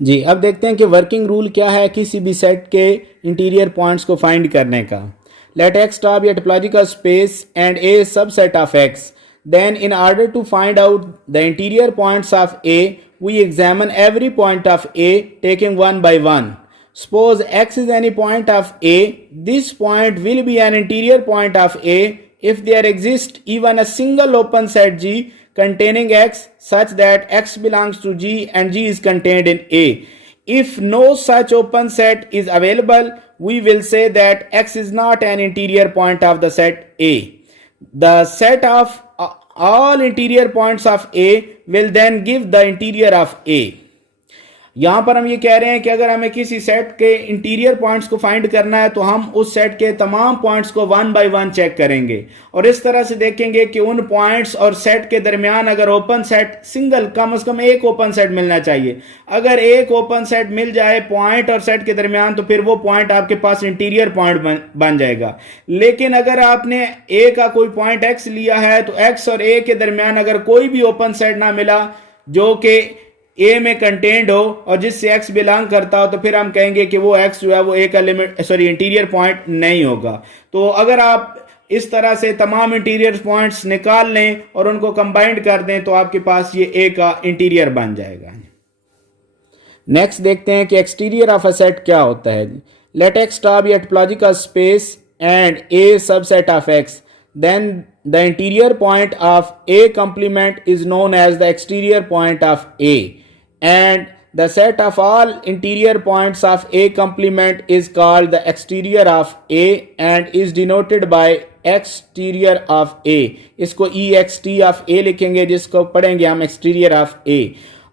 जी। अब देखते हैं कि वर्किंग रूल क्या है किसी भी सेट के इंटीरियर पॉइंट्स को फाइंड करने का। Let X stop a topological space and A subset of X, then in order to find out the interior points of A we examine every point of A taking one by one। Suppose X is any point of A, this point will be an interior point of A if there exists even a single open set G containing X such that X belongs to G and G is contained in A। If no such open set is available we will say that X is not an interior point of the set A। the set of all interior points of A will then give the interior of A. यहां पर हम ये कह रहे हैं कि अगर हमें किसी सेट के इंटीरियर पॉइंट्स को फाइंड करना है तो हम उस सेट के तमाम पॉइंट्स को वन बाय वन चेक करेंगे और इस तरह से देखेंगे कि उन पॉइंट्स और सेट के दरमियान अगर ओपन सेट सिंगल कम से कम एक ओपन सेट मिलना चाहिए। अगर एक ओपन सेट मिल जाए पॉइंट और सेट के दरमियान तो फिर वो पॉइंट आपके पास इंटीरियर पॉइंट बन जाएगा। लेकिन अगर आपने ए का कोई पॉइंट एक्स लिया है तो एक्स और ए के दरमियान अगर कोई भी ओपन सेट ना मिला जो कि ए में कंटेंट हो और जिससे एक्स बिलोंग करता हो तो फिर हम कहेंगे कि वो एक्स जो है वो ए का इंटीरियर पॉइंट नहीं होगा। तो अगर आप इस तरह से तमाम इंटीरियर पॉइंट्स निकाल लें और उनको कंबाइंड कर दें तो आपके पास ये ए का इंटीरियर बन जाएगा। नेक्स्ट देखते हैं कि एक्सटीरियर ऑफ अ सेट क्या होता है। Let X star B a topological space and A subset of X, then the interior point of A complement is known as the exterior point of A, and the set of all interior points of A complement is called the exterior of A and is denoted by exterior of A. इसको ext of A लिखेंगे जिसको पढ़ेंगे हम exterior of A।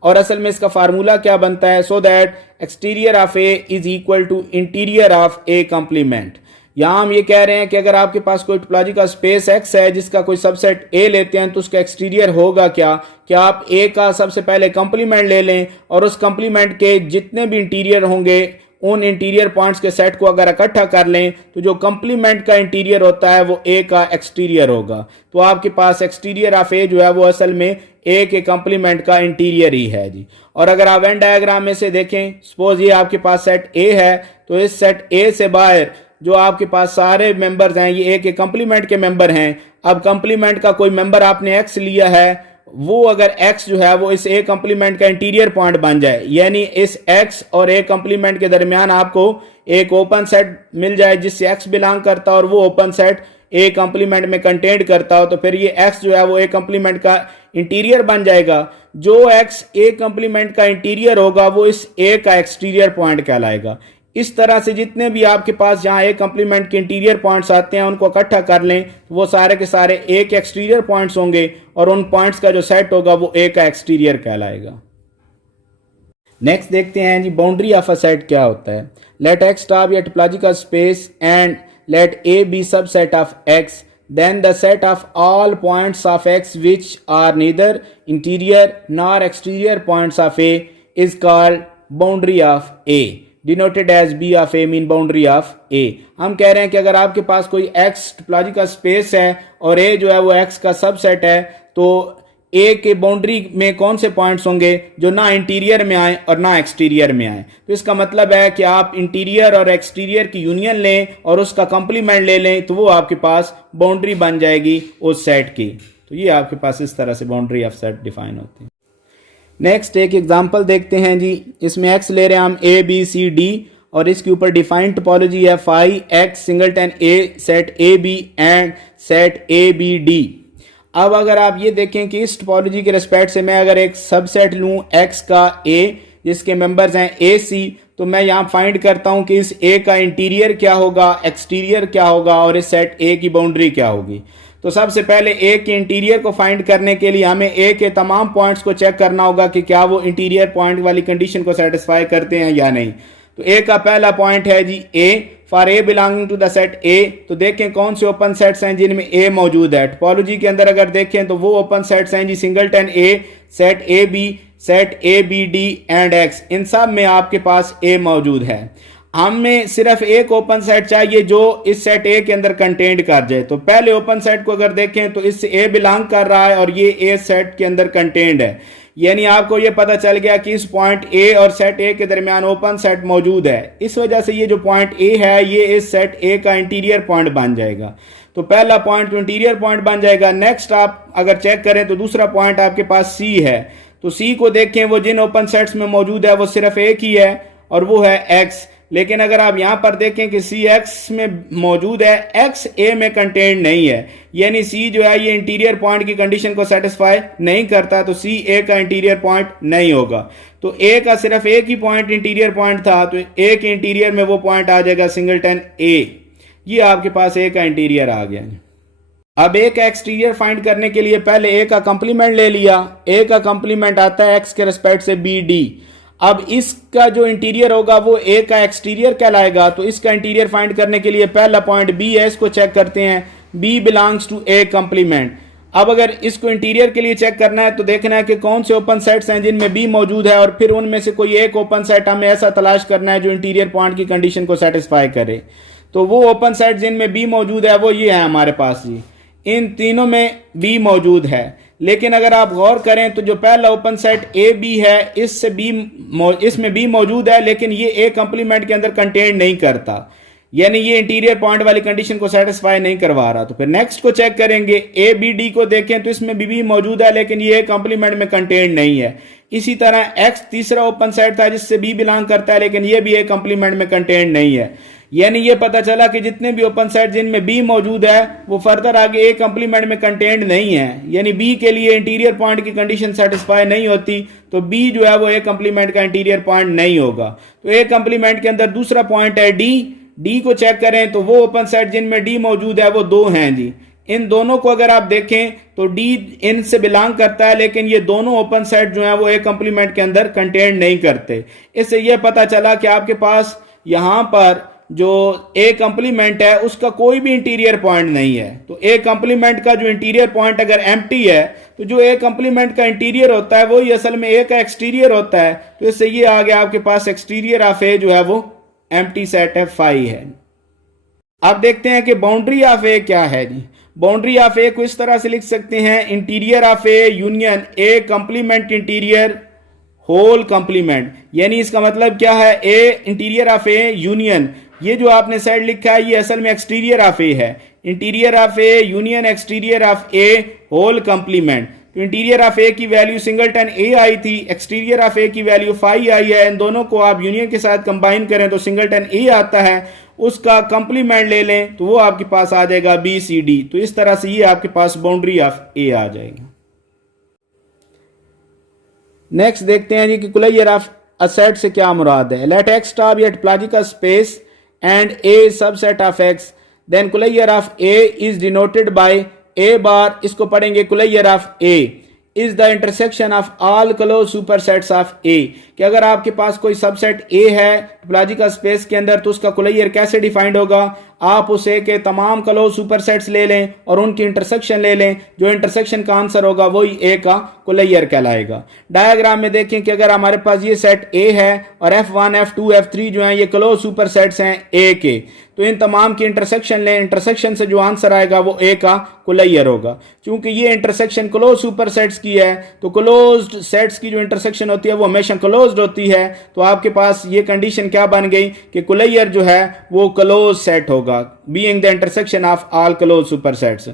और असल में इसका formula क्या बनता है, so that exterior of A is equal to interior of A complement। यहां हम ये कह रहे हैं कि अगर आपके पास कोई टोपोलॉजिकल स्पेस एक्स है जिसका कोई सबसेट ए लेते हैं तो उसका एक्सटीरियर होगा क्या कि आप ए का सबसे पहले कंप्लीमेंट ले लें और उस कंप्लीमेंट के जितने भी इंटीरियर होंगे उन इंटीरियर पॉइंट्स के सेट को अगर इकट्ठा कर लें तो जो कंप्लीमेंट का इंटीरियर होता है वो ए का एक्सटीरियर होगा। तो आपके पास एक्सटीरियर ऑफ ए जो है वो असल में ए के कंप्लीमेंट का इंटीरियर ही है जी। और अगर आप वेन डायग्राम में से देखें, सपोज ये आपके पास सेट ए है तो इस सेट ए से बाहर जो आपके पास सारे मेंबर्स हैं ये ए के कंप्लीमेंट के मेंबर हैं। अब कंप्लीमेंट का कोई मेंबर आपने एक्स लिया है, वो अगर एक्स जो है वो इस ए कंप्लीमेंट का इंटीरियर पॉइंट बन जाए, यानी इस एक्स और ए कंप्लीमेंट के दरमियान आपको एक ओपन सेट मिल जाए जिससे एक्स बिलोंग करता और वो ओपन सेट ए कंप्लीमेंट में कंटेंट करता हो, तो फिर ये एक्स जो है वो ए कंप्लीमेंट का इंटीरियर बन जाएगा। जो एक्स ए कंप्लीमेंट का इंटीरियर होगा वो इस ए का एक्सटीरियर पॉइंट कहलाएगा। इस तरह से जितने भी आपके पास जहां ए कंप्लीमेंट के इंटीरियर पॉइंट्स आते हैं उनको इकट्ठा कर लें तो वो सारे के सारे ए के एक्सटीरियर पॉइंट्स होंगे और उन पॉइंट्स का जो सेट होगा वो ए का एक्सटीरियर कहलाएगा। नेक्स्ट देखते हैं जी बाउंड्री ऑफ अ सेट क्या होता है। Let X star B a topological space and let A B subset of X, then the set of all points of x which are neither interior nor exterior points of A is called boundary of A, denoted as B of A, mean boundary of A। हम कह रहे हैं कि अगर आपके पास कोई x topological space है और A जो है वो x का सबसेट है तो ए के बाउंड्री में कौन से पॉइंट्स होंगे जो ना इंटीरियर में आए और ना एक्सटीरियर में आए। तो इसका मतलब है कि आप इंटीरियर और एक्सटीरियर की यूनियन लें और उसका कंप्लीमेंट ले लें तो वो आपके पास बाउंड्री बन जाएगी उस सेट की। तो ये आपके पास इस तरह से बाउंड्री ऑफ सेट डिफाइन होती है। नेक्स्ट एक एग्जांपल देखते हैं जी। इसमें एक्स ले रहे हैं हम ए बी सी डी और इसके ऊपर डिफाइंड टोपोलॉजी है phi X singleton A set A B and set A B D. अब अगर आप ये देखें कि इस टोपोलॉजी के रिस्पेक्ट से मैं अगर एक सबसेट लूं x का a जिसके मेंबर्स हैं ए सी, तो मैं यहाँ फाइंड करता हूं कि इस a का इंटीरियर क्या होगा, एक्सटीरियर क्या होगा और इस सेट a की बाउंड्री क्या होगी। तो सबसे पहले a के इंटीरियर को फाइंड करने के लिए हमें a के तमाम पॉइंट्स को चेक करना होगा कि क्या वो इंटीरियर पॉइंट वाली कंडीशन को सेटिस्फाई करते हैं या नहीं। तो a का पहला पॉइंट है जी a, for A belonging to the set A. तो देखें कौन से ओपन सेट्स हैं जिनमें ए मौजूद है। टोपोलॉजी के अंदर अगर देखें तो वो ओपन सेट्स हैं जी singleton A, set A B, set A B D and X, इन सब में आपके पास ए मौजूद है। हमें सिर्फ एक ओपन सेट चाहिए जो इस सेट ए के अंदर कंटेंट कर जाए। तो पहले ओपन सेट को अगर देखें तो इससे ए बिलोंग कर रहा है और ये ए सेट के अंदर कंटेंट है, यानी आपको ये पता चल गया कि इस पॉइंट ए और सेट ए के दरमियान ओपन सेट मौजूद है। इस वजह से ये जो पॉइंट ए है ये इस सेट ए का इंटीरियर पॉइंट बन जाएगा। तो पहला पॉइंट तो इंटीरियर पॉइंट बन जाएगा। नेक्स्ट आप अगर चेक करें तो दूसरा पॉइंट आपके पास सी है। तो सी को देखें वो जिन ओपन सेट्स में मौजूद है वो सिर्फ एक ही है और वो है एक्स। लेकिन अगर आप यहां पर देखें कि सी एक्स में मौजूद है, एक्स ए में कंटेंट नहीं है, यानी सी जो है ये इंटीरियर पॉइंट की कंडीशन को सेटिस्फाई नहीं करता, तो सी ए का इंटीरियर पॉइंट नहीं होगा। तो ए का सिर्फ एक ही पॉइंट इंटीरियर पॉइंट था, तो ए के इंटीरियर में वो पॉइंट आ जाएगा सिंगलटन ए। ये आपके पास ए का इंटीरियर आ गया। अब ए का एक्सटीरियर फाइंड करने के लिए पहले ए का कंप्लीमेंट ले लिया, ए का कंप्लीमेंट आता है एक्स के रिस्पेक्ट से बी डी। अब इसका जो इंटीरियर होगा वो ए का एक्सटीरियर कहलाएगा, तो इसका इंटीरियर फाइंड करने के लिए पहला पॉइंट बी है, इसको चेक करते हैं, B belongs to A complement. अब अगर इसको इंटीरियर के लिए चेक करना है तो देखना है कि कौन से ओपन सेट्स हैं जिनमें बी मौजूद है, और फिर उनमें से कोई एक ओपन सेट हमें ऐसा तलाश करना है जो इंटीरियर पॉइंट की कंडीशन को सेटिस्फाई करे। तो वो ओपन सेट जिनमें बी मौजूद है वो ये है हमारे पास जी, इन तीनों में बी मौजूद है। लेकिन अगर आप गौर करें तो जो पहला ओपन सेट ए बी है इसमें बी मौजूद है, लेकिन ये ए कंप्लीमेंट के अंदर कंटेन नहीं करता, यानी ये इंटीरियर पॉइंट वाली कंडीशन को सेटिस्फाई नहीं करवा रहा। तो फिर नेक्स्ट को चेक करेंगे, ए बी डी को देखें तो इसमें बी मौजूद है लेकिन ये कंप्लीमेंट में कंटेन नहीं है। इसी तरह एक्स तीसरा ओपन सेट था जिससे बी बिलोंग करता है, लेकिन ये भी ए कंप्लीमेंट में कंटेन नहीं है। यानी ये पता चला कि जितने भी ओपन सेट जिनमें बी मौजूद है वो फर्दर आगे ए कंप्लीमेंट में कंटेंट नहीं है, यानी बी के लिए इंटीरियर पॉइंट की कंडीशन सेटिस्फाई नहीं होती, तो बी जो है वो ए कंप्लीमेंट का इंटीरियर पॉइंट नहीं होगा। तो ए कंप्लीमेंट के अंदर दूसरा पॉइंट है डी, डी को चेक करें तो वो ओपन सेट जिनमें डी मौजूद है वो दो हैं जी। इन दोनों को अगर आप देखें तो डी इनसे बिलोंग करता है, लेकिन ये दोनों ओपन सेट जो हैं वो ए कंप्लीमेंट के अंदर कंटेंट नहीं करते। इससे यह पता चला कि आपके पास यहां पर जो ए कंप्लीमेंट है उसका कोई भी इंटीरियर पॉइंट नहीं है। तो ए कंप्लीमेंट का जो इंटीरियर पॉइंट अगर एम्प्टी है तो जो ए कंप्लीमेंट का इंटीरियर होता है वही असल में ए का एक्सटीरियर होता है। तो इससे ये आ गया आपके पास एक्सटीरियर ऑफ ए जो है वो एम्प्टी सेट है, फाई है। अब देखते हैं कि बाउंड्री ऑफ ए क्या है जी। बाउंड्री ऑफ ए को इस तरह से लिख सकते हैं, interior of A union A complement interior whole complement. यानी इसका मतलब क्या है, A interior of A union, ये जो आपने साइड लिखा है ये असल में एक्सटीरियर ऑफ ए है, interior of A union exterior of A whole complement. तो इंटीरियर ऑफ ए की वैल्यू सिंगलटन ए आई थी, एक्सटीरियर ऑफ ए की वैल्यू फाई आई है। इन दोनों को आप यूनियन के साथ कंबाइन करें तो सिंगलटन ए आता है, उसका कंप्लीमेंट ले लें तो वो आपके पास आ जाएगा बी सी डी। तो इस तरह से ये आपके पास बाउंड्री ऑफ ए आ जाएगा। नेक्स्ट देखते हैं जी कि कुलैयर ऑफ अ सेट से क्या मुराद है। Let X star B at topological space and A is subset of X, then closure of A is denoted by A bar, इसको पढ़ेंगे कुलैयर of A is the intersection of all closed supersets of A, कि अगर आपके पास कोई subset A है topological space के अंदर तो उसका कुलैयर कैसे डिफाइंड होगा। आप उसे के तमाम क्लोज सुपरसेट्स ले लें और उनकी इंटरसेक्शन ले लें, जो इंटरसेक्शन का आंसर होगा वही ए का कुलैयर कहलाएगा। डायग्राम में देखें कि अगर हमारे पास ये सेट ए है और F1 F2 F3 जो हैं ये क्लोज सुपरसेट्स हैं ए के, तो इन तमाम की इंटरसेक्शन लें, इंटरसेक्शन से जो आंसर आएगा वो ए का कुलैयर होगा। क्योंकि ये इंटरसेक्शन क्लोज सुपरसेट्स की है तो क्लोज्ड सेट्स की जो इंटरसेक्शन होती है वो हमेशा क्लोज्ड होती है। तो आपके पास ये कंडीशन क्या बन गई कि कुलैयर जो है वो क्लोज सेट होगा, being the intersection of all close supersets.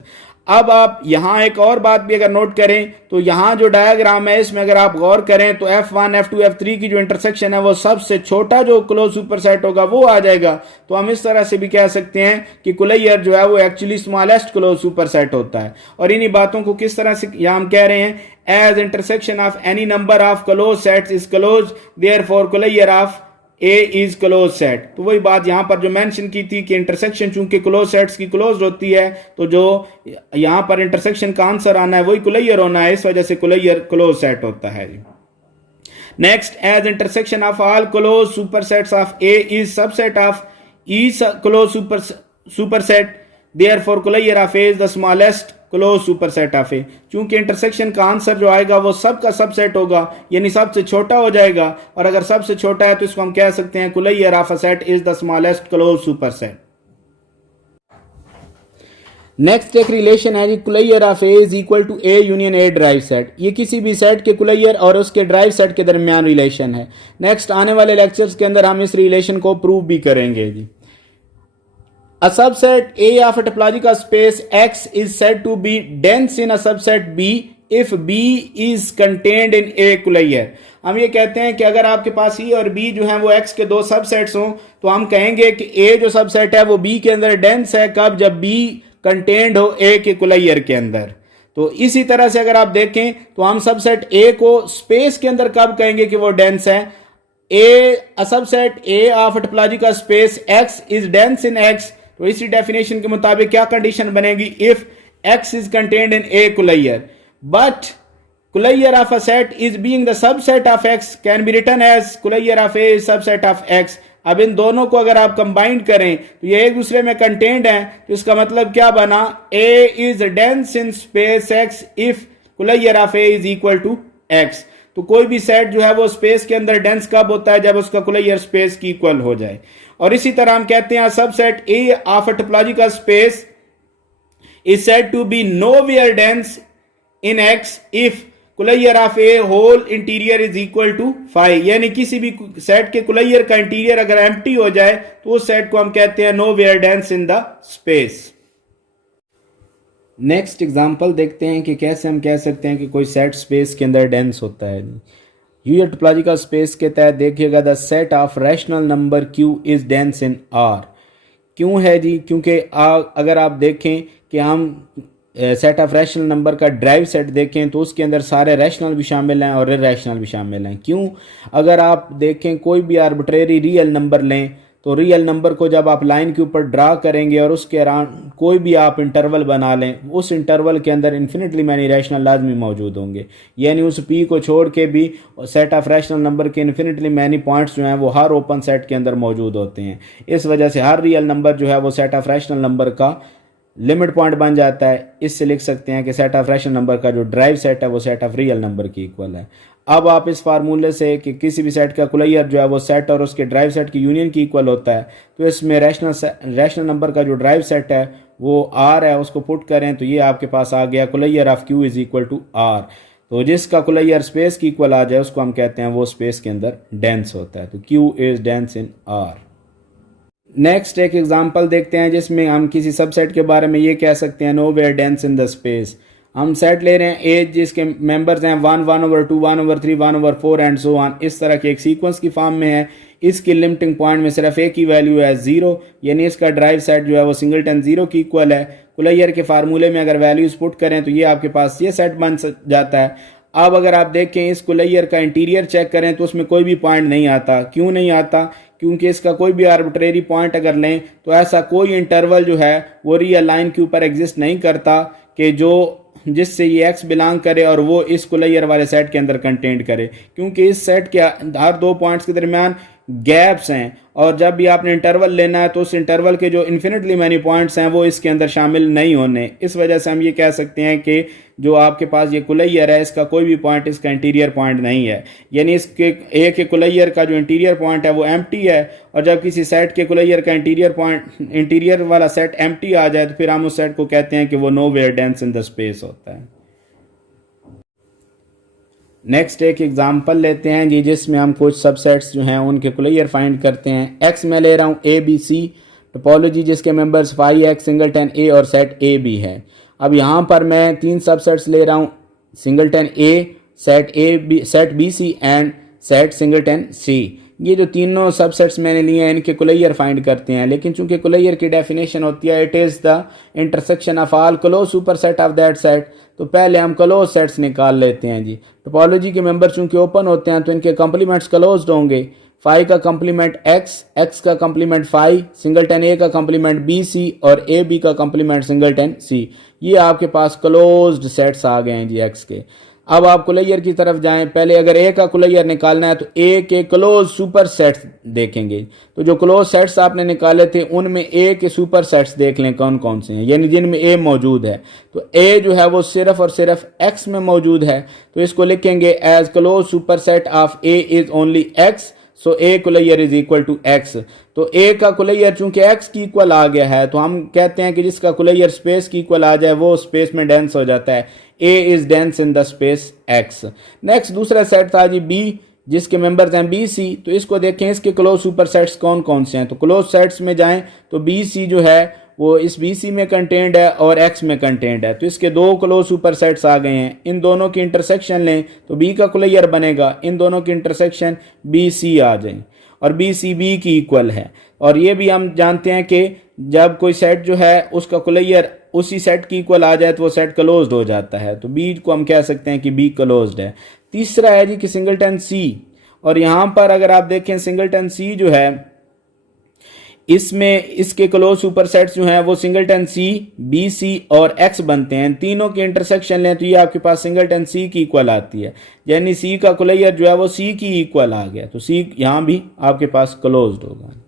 अब आप यहां एक और बात भी अगर नोट करें तो यहां जो डायग्राम है इसमें अगर आप गौर करें तो F1 F2 F3 की जो इंटरसेक्शन है वो सबसे छोटा जो क्लोज सुपरसेट होगा वो आ जाएगा। तो हम इस तरह से भी कह सकते हैं कि कुलैयर जो है वो एक्चुअली स्मॉलेस्ट क्लोज सुपरसेट होता है। और इन्हीं बातों को किस तरह से यहां हम कह रहे हैं, as intersection of any number of close sets is close, therefore closure of A is close set. तो वही बात यहां पर जो मेंशन की थी कि इंटरसेक्शन चूंकि क्लोज सेट्स की क्लोज होती है तो जो यहां पर इंटरसेक्शन का आंसर आना है वही कुलैयर होना है, इस वजह से कुलैयर क्लोज सेट होता है। Next, as intersection of all close supersets of A is subset of each close superset, therefore closure of A is the smallest close superset of A. चूंकि इंटरसेक्शन का आंसर जो आएगा वो सबका सबसेट होगा, यानी सबसे छोटा हो जाएगा, और अगर सबसे छोटा है तो इसको हम कह सकते हैं closure of a set is the smallest close superset. Next एक रिलेशन है जी, closure of A is equal to A union A derived set. ये किसी भी सेट के कुलैयर और उसके ड्राइव सेट के दरमियान रिलेशन है। नेक्स्ट आने वाले लेक्चर्स के अंदर हम इस रिलेशन को प्रूव भी करेंगे जी। A subset A of a topological space X is said to be dense in a subset B if B is contained in A कुलैयर। हम ये कहते हैं कि अगर आपके पास E और B जो हैं वो X के दो सबसेट्स हों तो हम कहेंगे कि A जो सबसेट है वो B के अंदर डेंस है, कब, जब B कंटेन्ड हो A के कुलैयर के अंदर। तो इसी तरह से अगर आप देखें तो हम सबसेट A को स्पेस के अंदर कब कहेंगे कि वो डेंस है। A subset A of a topological space X is dense in X, तो इसी डेफिनेशन के मुताबिक क्या कंडीशन बनेगी, if X is contained in A Kulayar, but Kulayar of a set is being the subset of X can be written as Kulayar of A is subset of X. अब इन दोनों को अगर आप combine करें तो ये एक दूसरे में कंटेन्ड हैं, तो इसका मतलब क्या बना, A is dense in space X if Kulayar of A is equal to X. तो कोई भी सेट जो है वो स्पेस के अंदर डेंस कब होता है, जब उसका कुलैयर स्पेस की इक्वल हो जाए. और इसी तरह हम कहते हैं subset A of a topological space is said to be nowhere dense in X if closure of A whole interior is equal to 5. यानी किसी भी सेट के कुलैयर का इंटीरियर अगर एम्प्टी हो जाए तो उस सेट को हम कहते हैं nowhere dense in the space. Next example देखते हैं कि कैसे हम कह सकते हैं कि कोई सेट स्पेस के अंदर डेंस होता है. यूयर टोपोलॉजिकल स्पेस के तहत देखिएगा the set of rational number Q is dense in R. क्यों है जी, क्योंकि अगर आप देखें कि हम सेट ऑफ रैशनल नंबर का ड्राइव सेट देखें तो उसके अंदर सारे रैशनल भी शामिल हैं और इरैशनल भी शामिल हैं. क्यों, अगर आप देखें कोई भी आर्बिट्रेरी रियल नंबर लें तो रियल नंबर को जब आप लाइन के ऊपर ड्रा करेंगे और उसके अराउंड कोई भी आप इंटरवल बना लें, उस इंटरवल के अंदर इन्फिनिटली मैनी रैशनल लाजमी मौजूद होंगे. यानी उस पी को छोड़ के भी सेट ऑफ रैशनल नंबर के इन्फिनिटली मैनी पॉइंट्स जो हैं वो हर ओपन सेट के अंदर मौजूद होते हैं. इस वजह से हर रियल नंबर जो है वो सेट ऑफ रैशनल नंबर का लिमिट पॉइंट बन जाता है. इससे लिख सकते हैं कि सेट ऑफ रैशनल नंबर का जो ड्राइव सेट है वो सेट ऑफ रियल नंबर की इक्वल है. अब आप इस फार्मूले से कि किसी भी सेट का कुलैयर जो है वो सेट और उसके ड्राइव सेट की यूनियन की इक्वल होता है, तो इसमें रैशनल नंबर का जो ड्राइव सेट है वो R है, उसको पुट करें तो ये आपके पास आ गया closure of Q is equal to R. तो जिसका कुलैयर स्पेस की इक्वल आ जाए उसको हम कहते हैं वो स्पेस के अंदर डेंस होता है. तो Q is dense in R. Next एक एग्जांपल देखते हैं जिसमें हम किसी सबसेट के बारे में ये कह सकते हैं nowhere dense in the space. हम सेट ले रहे हैं एज जिसके मेंबर्स हैं 1, 1/2, 1/3, 1/4 एंड सो ऑन. इस तरह के एक सीक्वेंस की फॉर्म में है. इसकी लिमिटिंग पॉइंट में सिर्फ एक ही वैल्यू है 0, यानी इसका ड्राइव सेट जो है वो सिंगलटन 0 की इक्वल है. कुलैयर के फार्मूले में अगर वैल्यूज पुट करें तो ये आपके पास ये सेट बन जाता है. अब अगर आप देखें इस कुलैयर का इंटीरियर चेक करें तो उसमें कोई भी पॉइंट नहीं आता. क्यों नहीं आता, क्योंकि इसका कोई भी आर्बिट्रेरी पॉइंट अगर लें तो ऐसा कोई इंटरवल जो है वो रियल लाइन के ऊपर एग्जिस्ट नहीं करता कि जो जिससे ये X बिलोंग करे और वो इस कुलैयर वाले सेट के अंदर कंटेंट करे, क्योंकि इस सेट के हर दो पॉइंट्स के दरमियान गैप्स हैं और जब भी आपने इंटरवल लेना है तो उस इंटरवल के जो इन्फिनिटली मैनी पॉइंट्स हैं वो इसके अंदर शामिल नहीं होने. इस वजह से हम ये कह सकते हैं कि जो आपके पास ये कुलैयर है इसका कोई भी पॉइंट इसका इंटीरियर पॉइंट नहीं है. यानी इसके ए के कुलैयर का जो इंटीरियर पॉइंट है वो एम्प्टी है और जब किसी सेट के कुलैयर का इंटीरियर वाला सेट एम्प्टी आ जाए तो फिर हम उस सेट को कहते हैं कि वो nowhere dense in the space होता है. नेक्स्ट एक एग्जांपल लेते हैं जी जिसमें हम कुछ सबसेट्स जो हैं उनके कुलैयर फाइंड करते हैं. एक्स में ले रहा हूँ ABC टोपोलॉजी जिसके members phi X singleton A और सेट A B है. अब यहाँ पर मैं 3 सबसेट्स ले रहा हूँ, singleton A, set BC and set singleton C. ये जो तीनों सबसेट्स मैंने लिए हैं इनके कुलैयर फाइंड करते हैं. लेकिन चूंकि कुलैयर की डेफिनेशन होती है it is the intersection of all close super set of that set, तो पहले हम क्लोज सेट्स निकाल लेते हैं जी. टोपोलॉजी के मेंबर चूंकि ओपन होते हैं तो इनके कंप्लीमेंट्स क्लोज्ड होंगे. फाई का कंप्लीमेंट एक्स का कंप्लीमेंट फाई, सिंगलटन A का कंप्लीमेंट BC और AB का कंप्लीमेंट सिंगलटन C. ये आपके पास क्लोज्ड सेट्स आ गए हैं जी X के. अब आप कुलैयर की तरफ जाएं. पहले अगर A का कुलैयर निकालना है तो A के क्लोज सुपर सेट्स देखेंगे. तो जो क्लोज सेट्स आपने निकाले थे उनमें A के सुपर सेट्स देख लें कौन कौन से हैं, यानी जिनमें A मौजूद है. तो A जो है वो सिर्फ और सिर्फ X में मौजूद है तो इसको लिखेंगे as close super set of A is only X, so A closure is equal to X. तो A का कुलैयर चूंकि X की इक्वल आ गया है तो हम कहते हैं कि जिसका कुलैयर स्पेस की इक्वल आ जाए वो स्पेस में डेंस हो जाता है. A is dense in the space X. Next दूसरा सेट था जी B जिसके मेंबर्स हैं BC. तो इसको देखें इसके क्लोज सुपर सेट्स कौन कौन से हैं. तो क्लोज सेट्स में जाएं तो BC जो है वो इस BC में कंटेंट है और X में कंटेंट है. तो इसके दो क्लोज सुपर सेट्स आ गए हैं. इन दोनों की इंटरसेक्शन लें तो B का कुलैयर बनेगा. इन दोनों की इंटरसेक्शन BC आ जाए और BC B की इक्वल है. और ये भी हम जानते हैं कि जब कोई सेट जो है उसका कुलैयर उसी सेट की इक्वल आ जाए तो वो सेट क्लोज्ड हो जाता है. तो B को हम कह सकते हैं कि B क्लोज्ड है. तीसरा है जी कि सिंगलटन C. और यहाँ पर अगर आप देखें सिंगलटन C जो है इसमें इसके क्लोज सुपरसेट्स जो हैं वो सिंगलटन सी, बी, सी और एक्स बनते हैं। तीनों की इंटरसेक्शन लें तो ये आपके पास सिंगलटन सी की इक्वल आती है, यानी सी का कुलैयर जो है वो सी की इक्वल आ गया, तो सी यहाँ भी आपके पास क्लोज्ड होगा।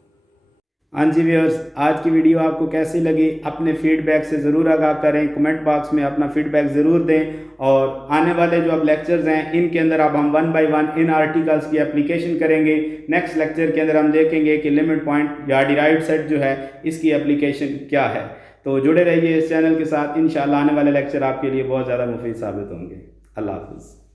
हाँ जी व्यूअर्स, आज की वीडियो आपको कैसी लगी अपने फीडबैक से ज़रूर आगाह करें, कमेंट बॉक्स में अपना फीडबैक ज़रूर दें। और आने वाले जो अब लेक्चर्स हैं इनके अंदर अब हम 1 बाय 1 इन आर्टिकल्स की एप्लीकेशन करेंगे। नेक्स्ट लेक्चर के अंदर हम देखेंगे कि लिमिट पॉइंट या डिराइव्ड सेट जो है इसकी एप्लीकेशन क्या है। तो जुड़े रहिए इस चैनल के साथ, इंशाल्लाह आने वाले लेक्चर आपके लिए बहुत ज़्यादा मुफीद साबित होंगे। अल्लाह हाफ़िज़।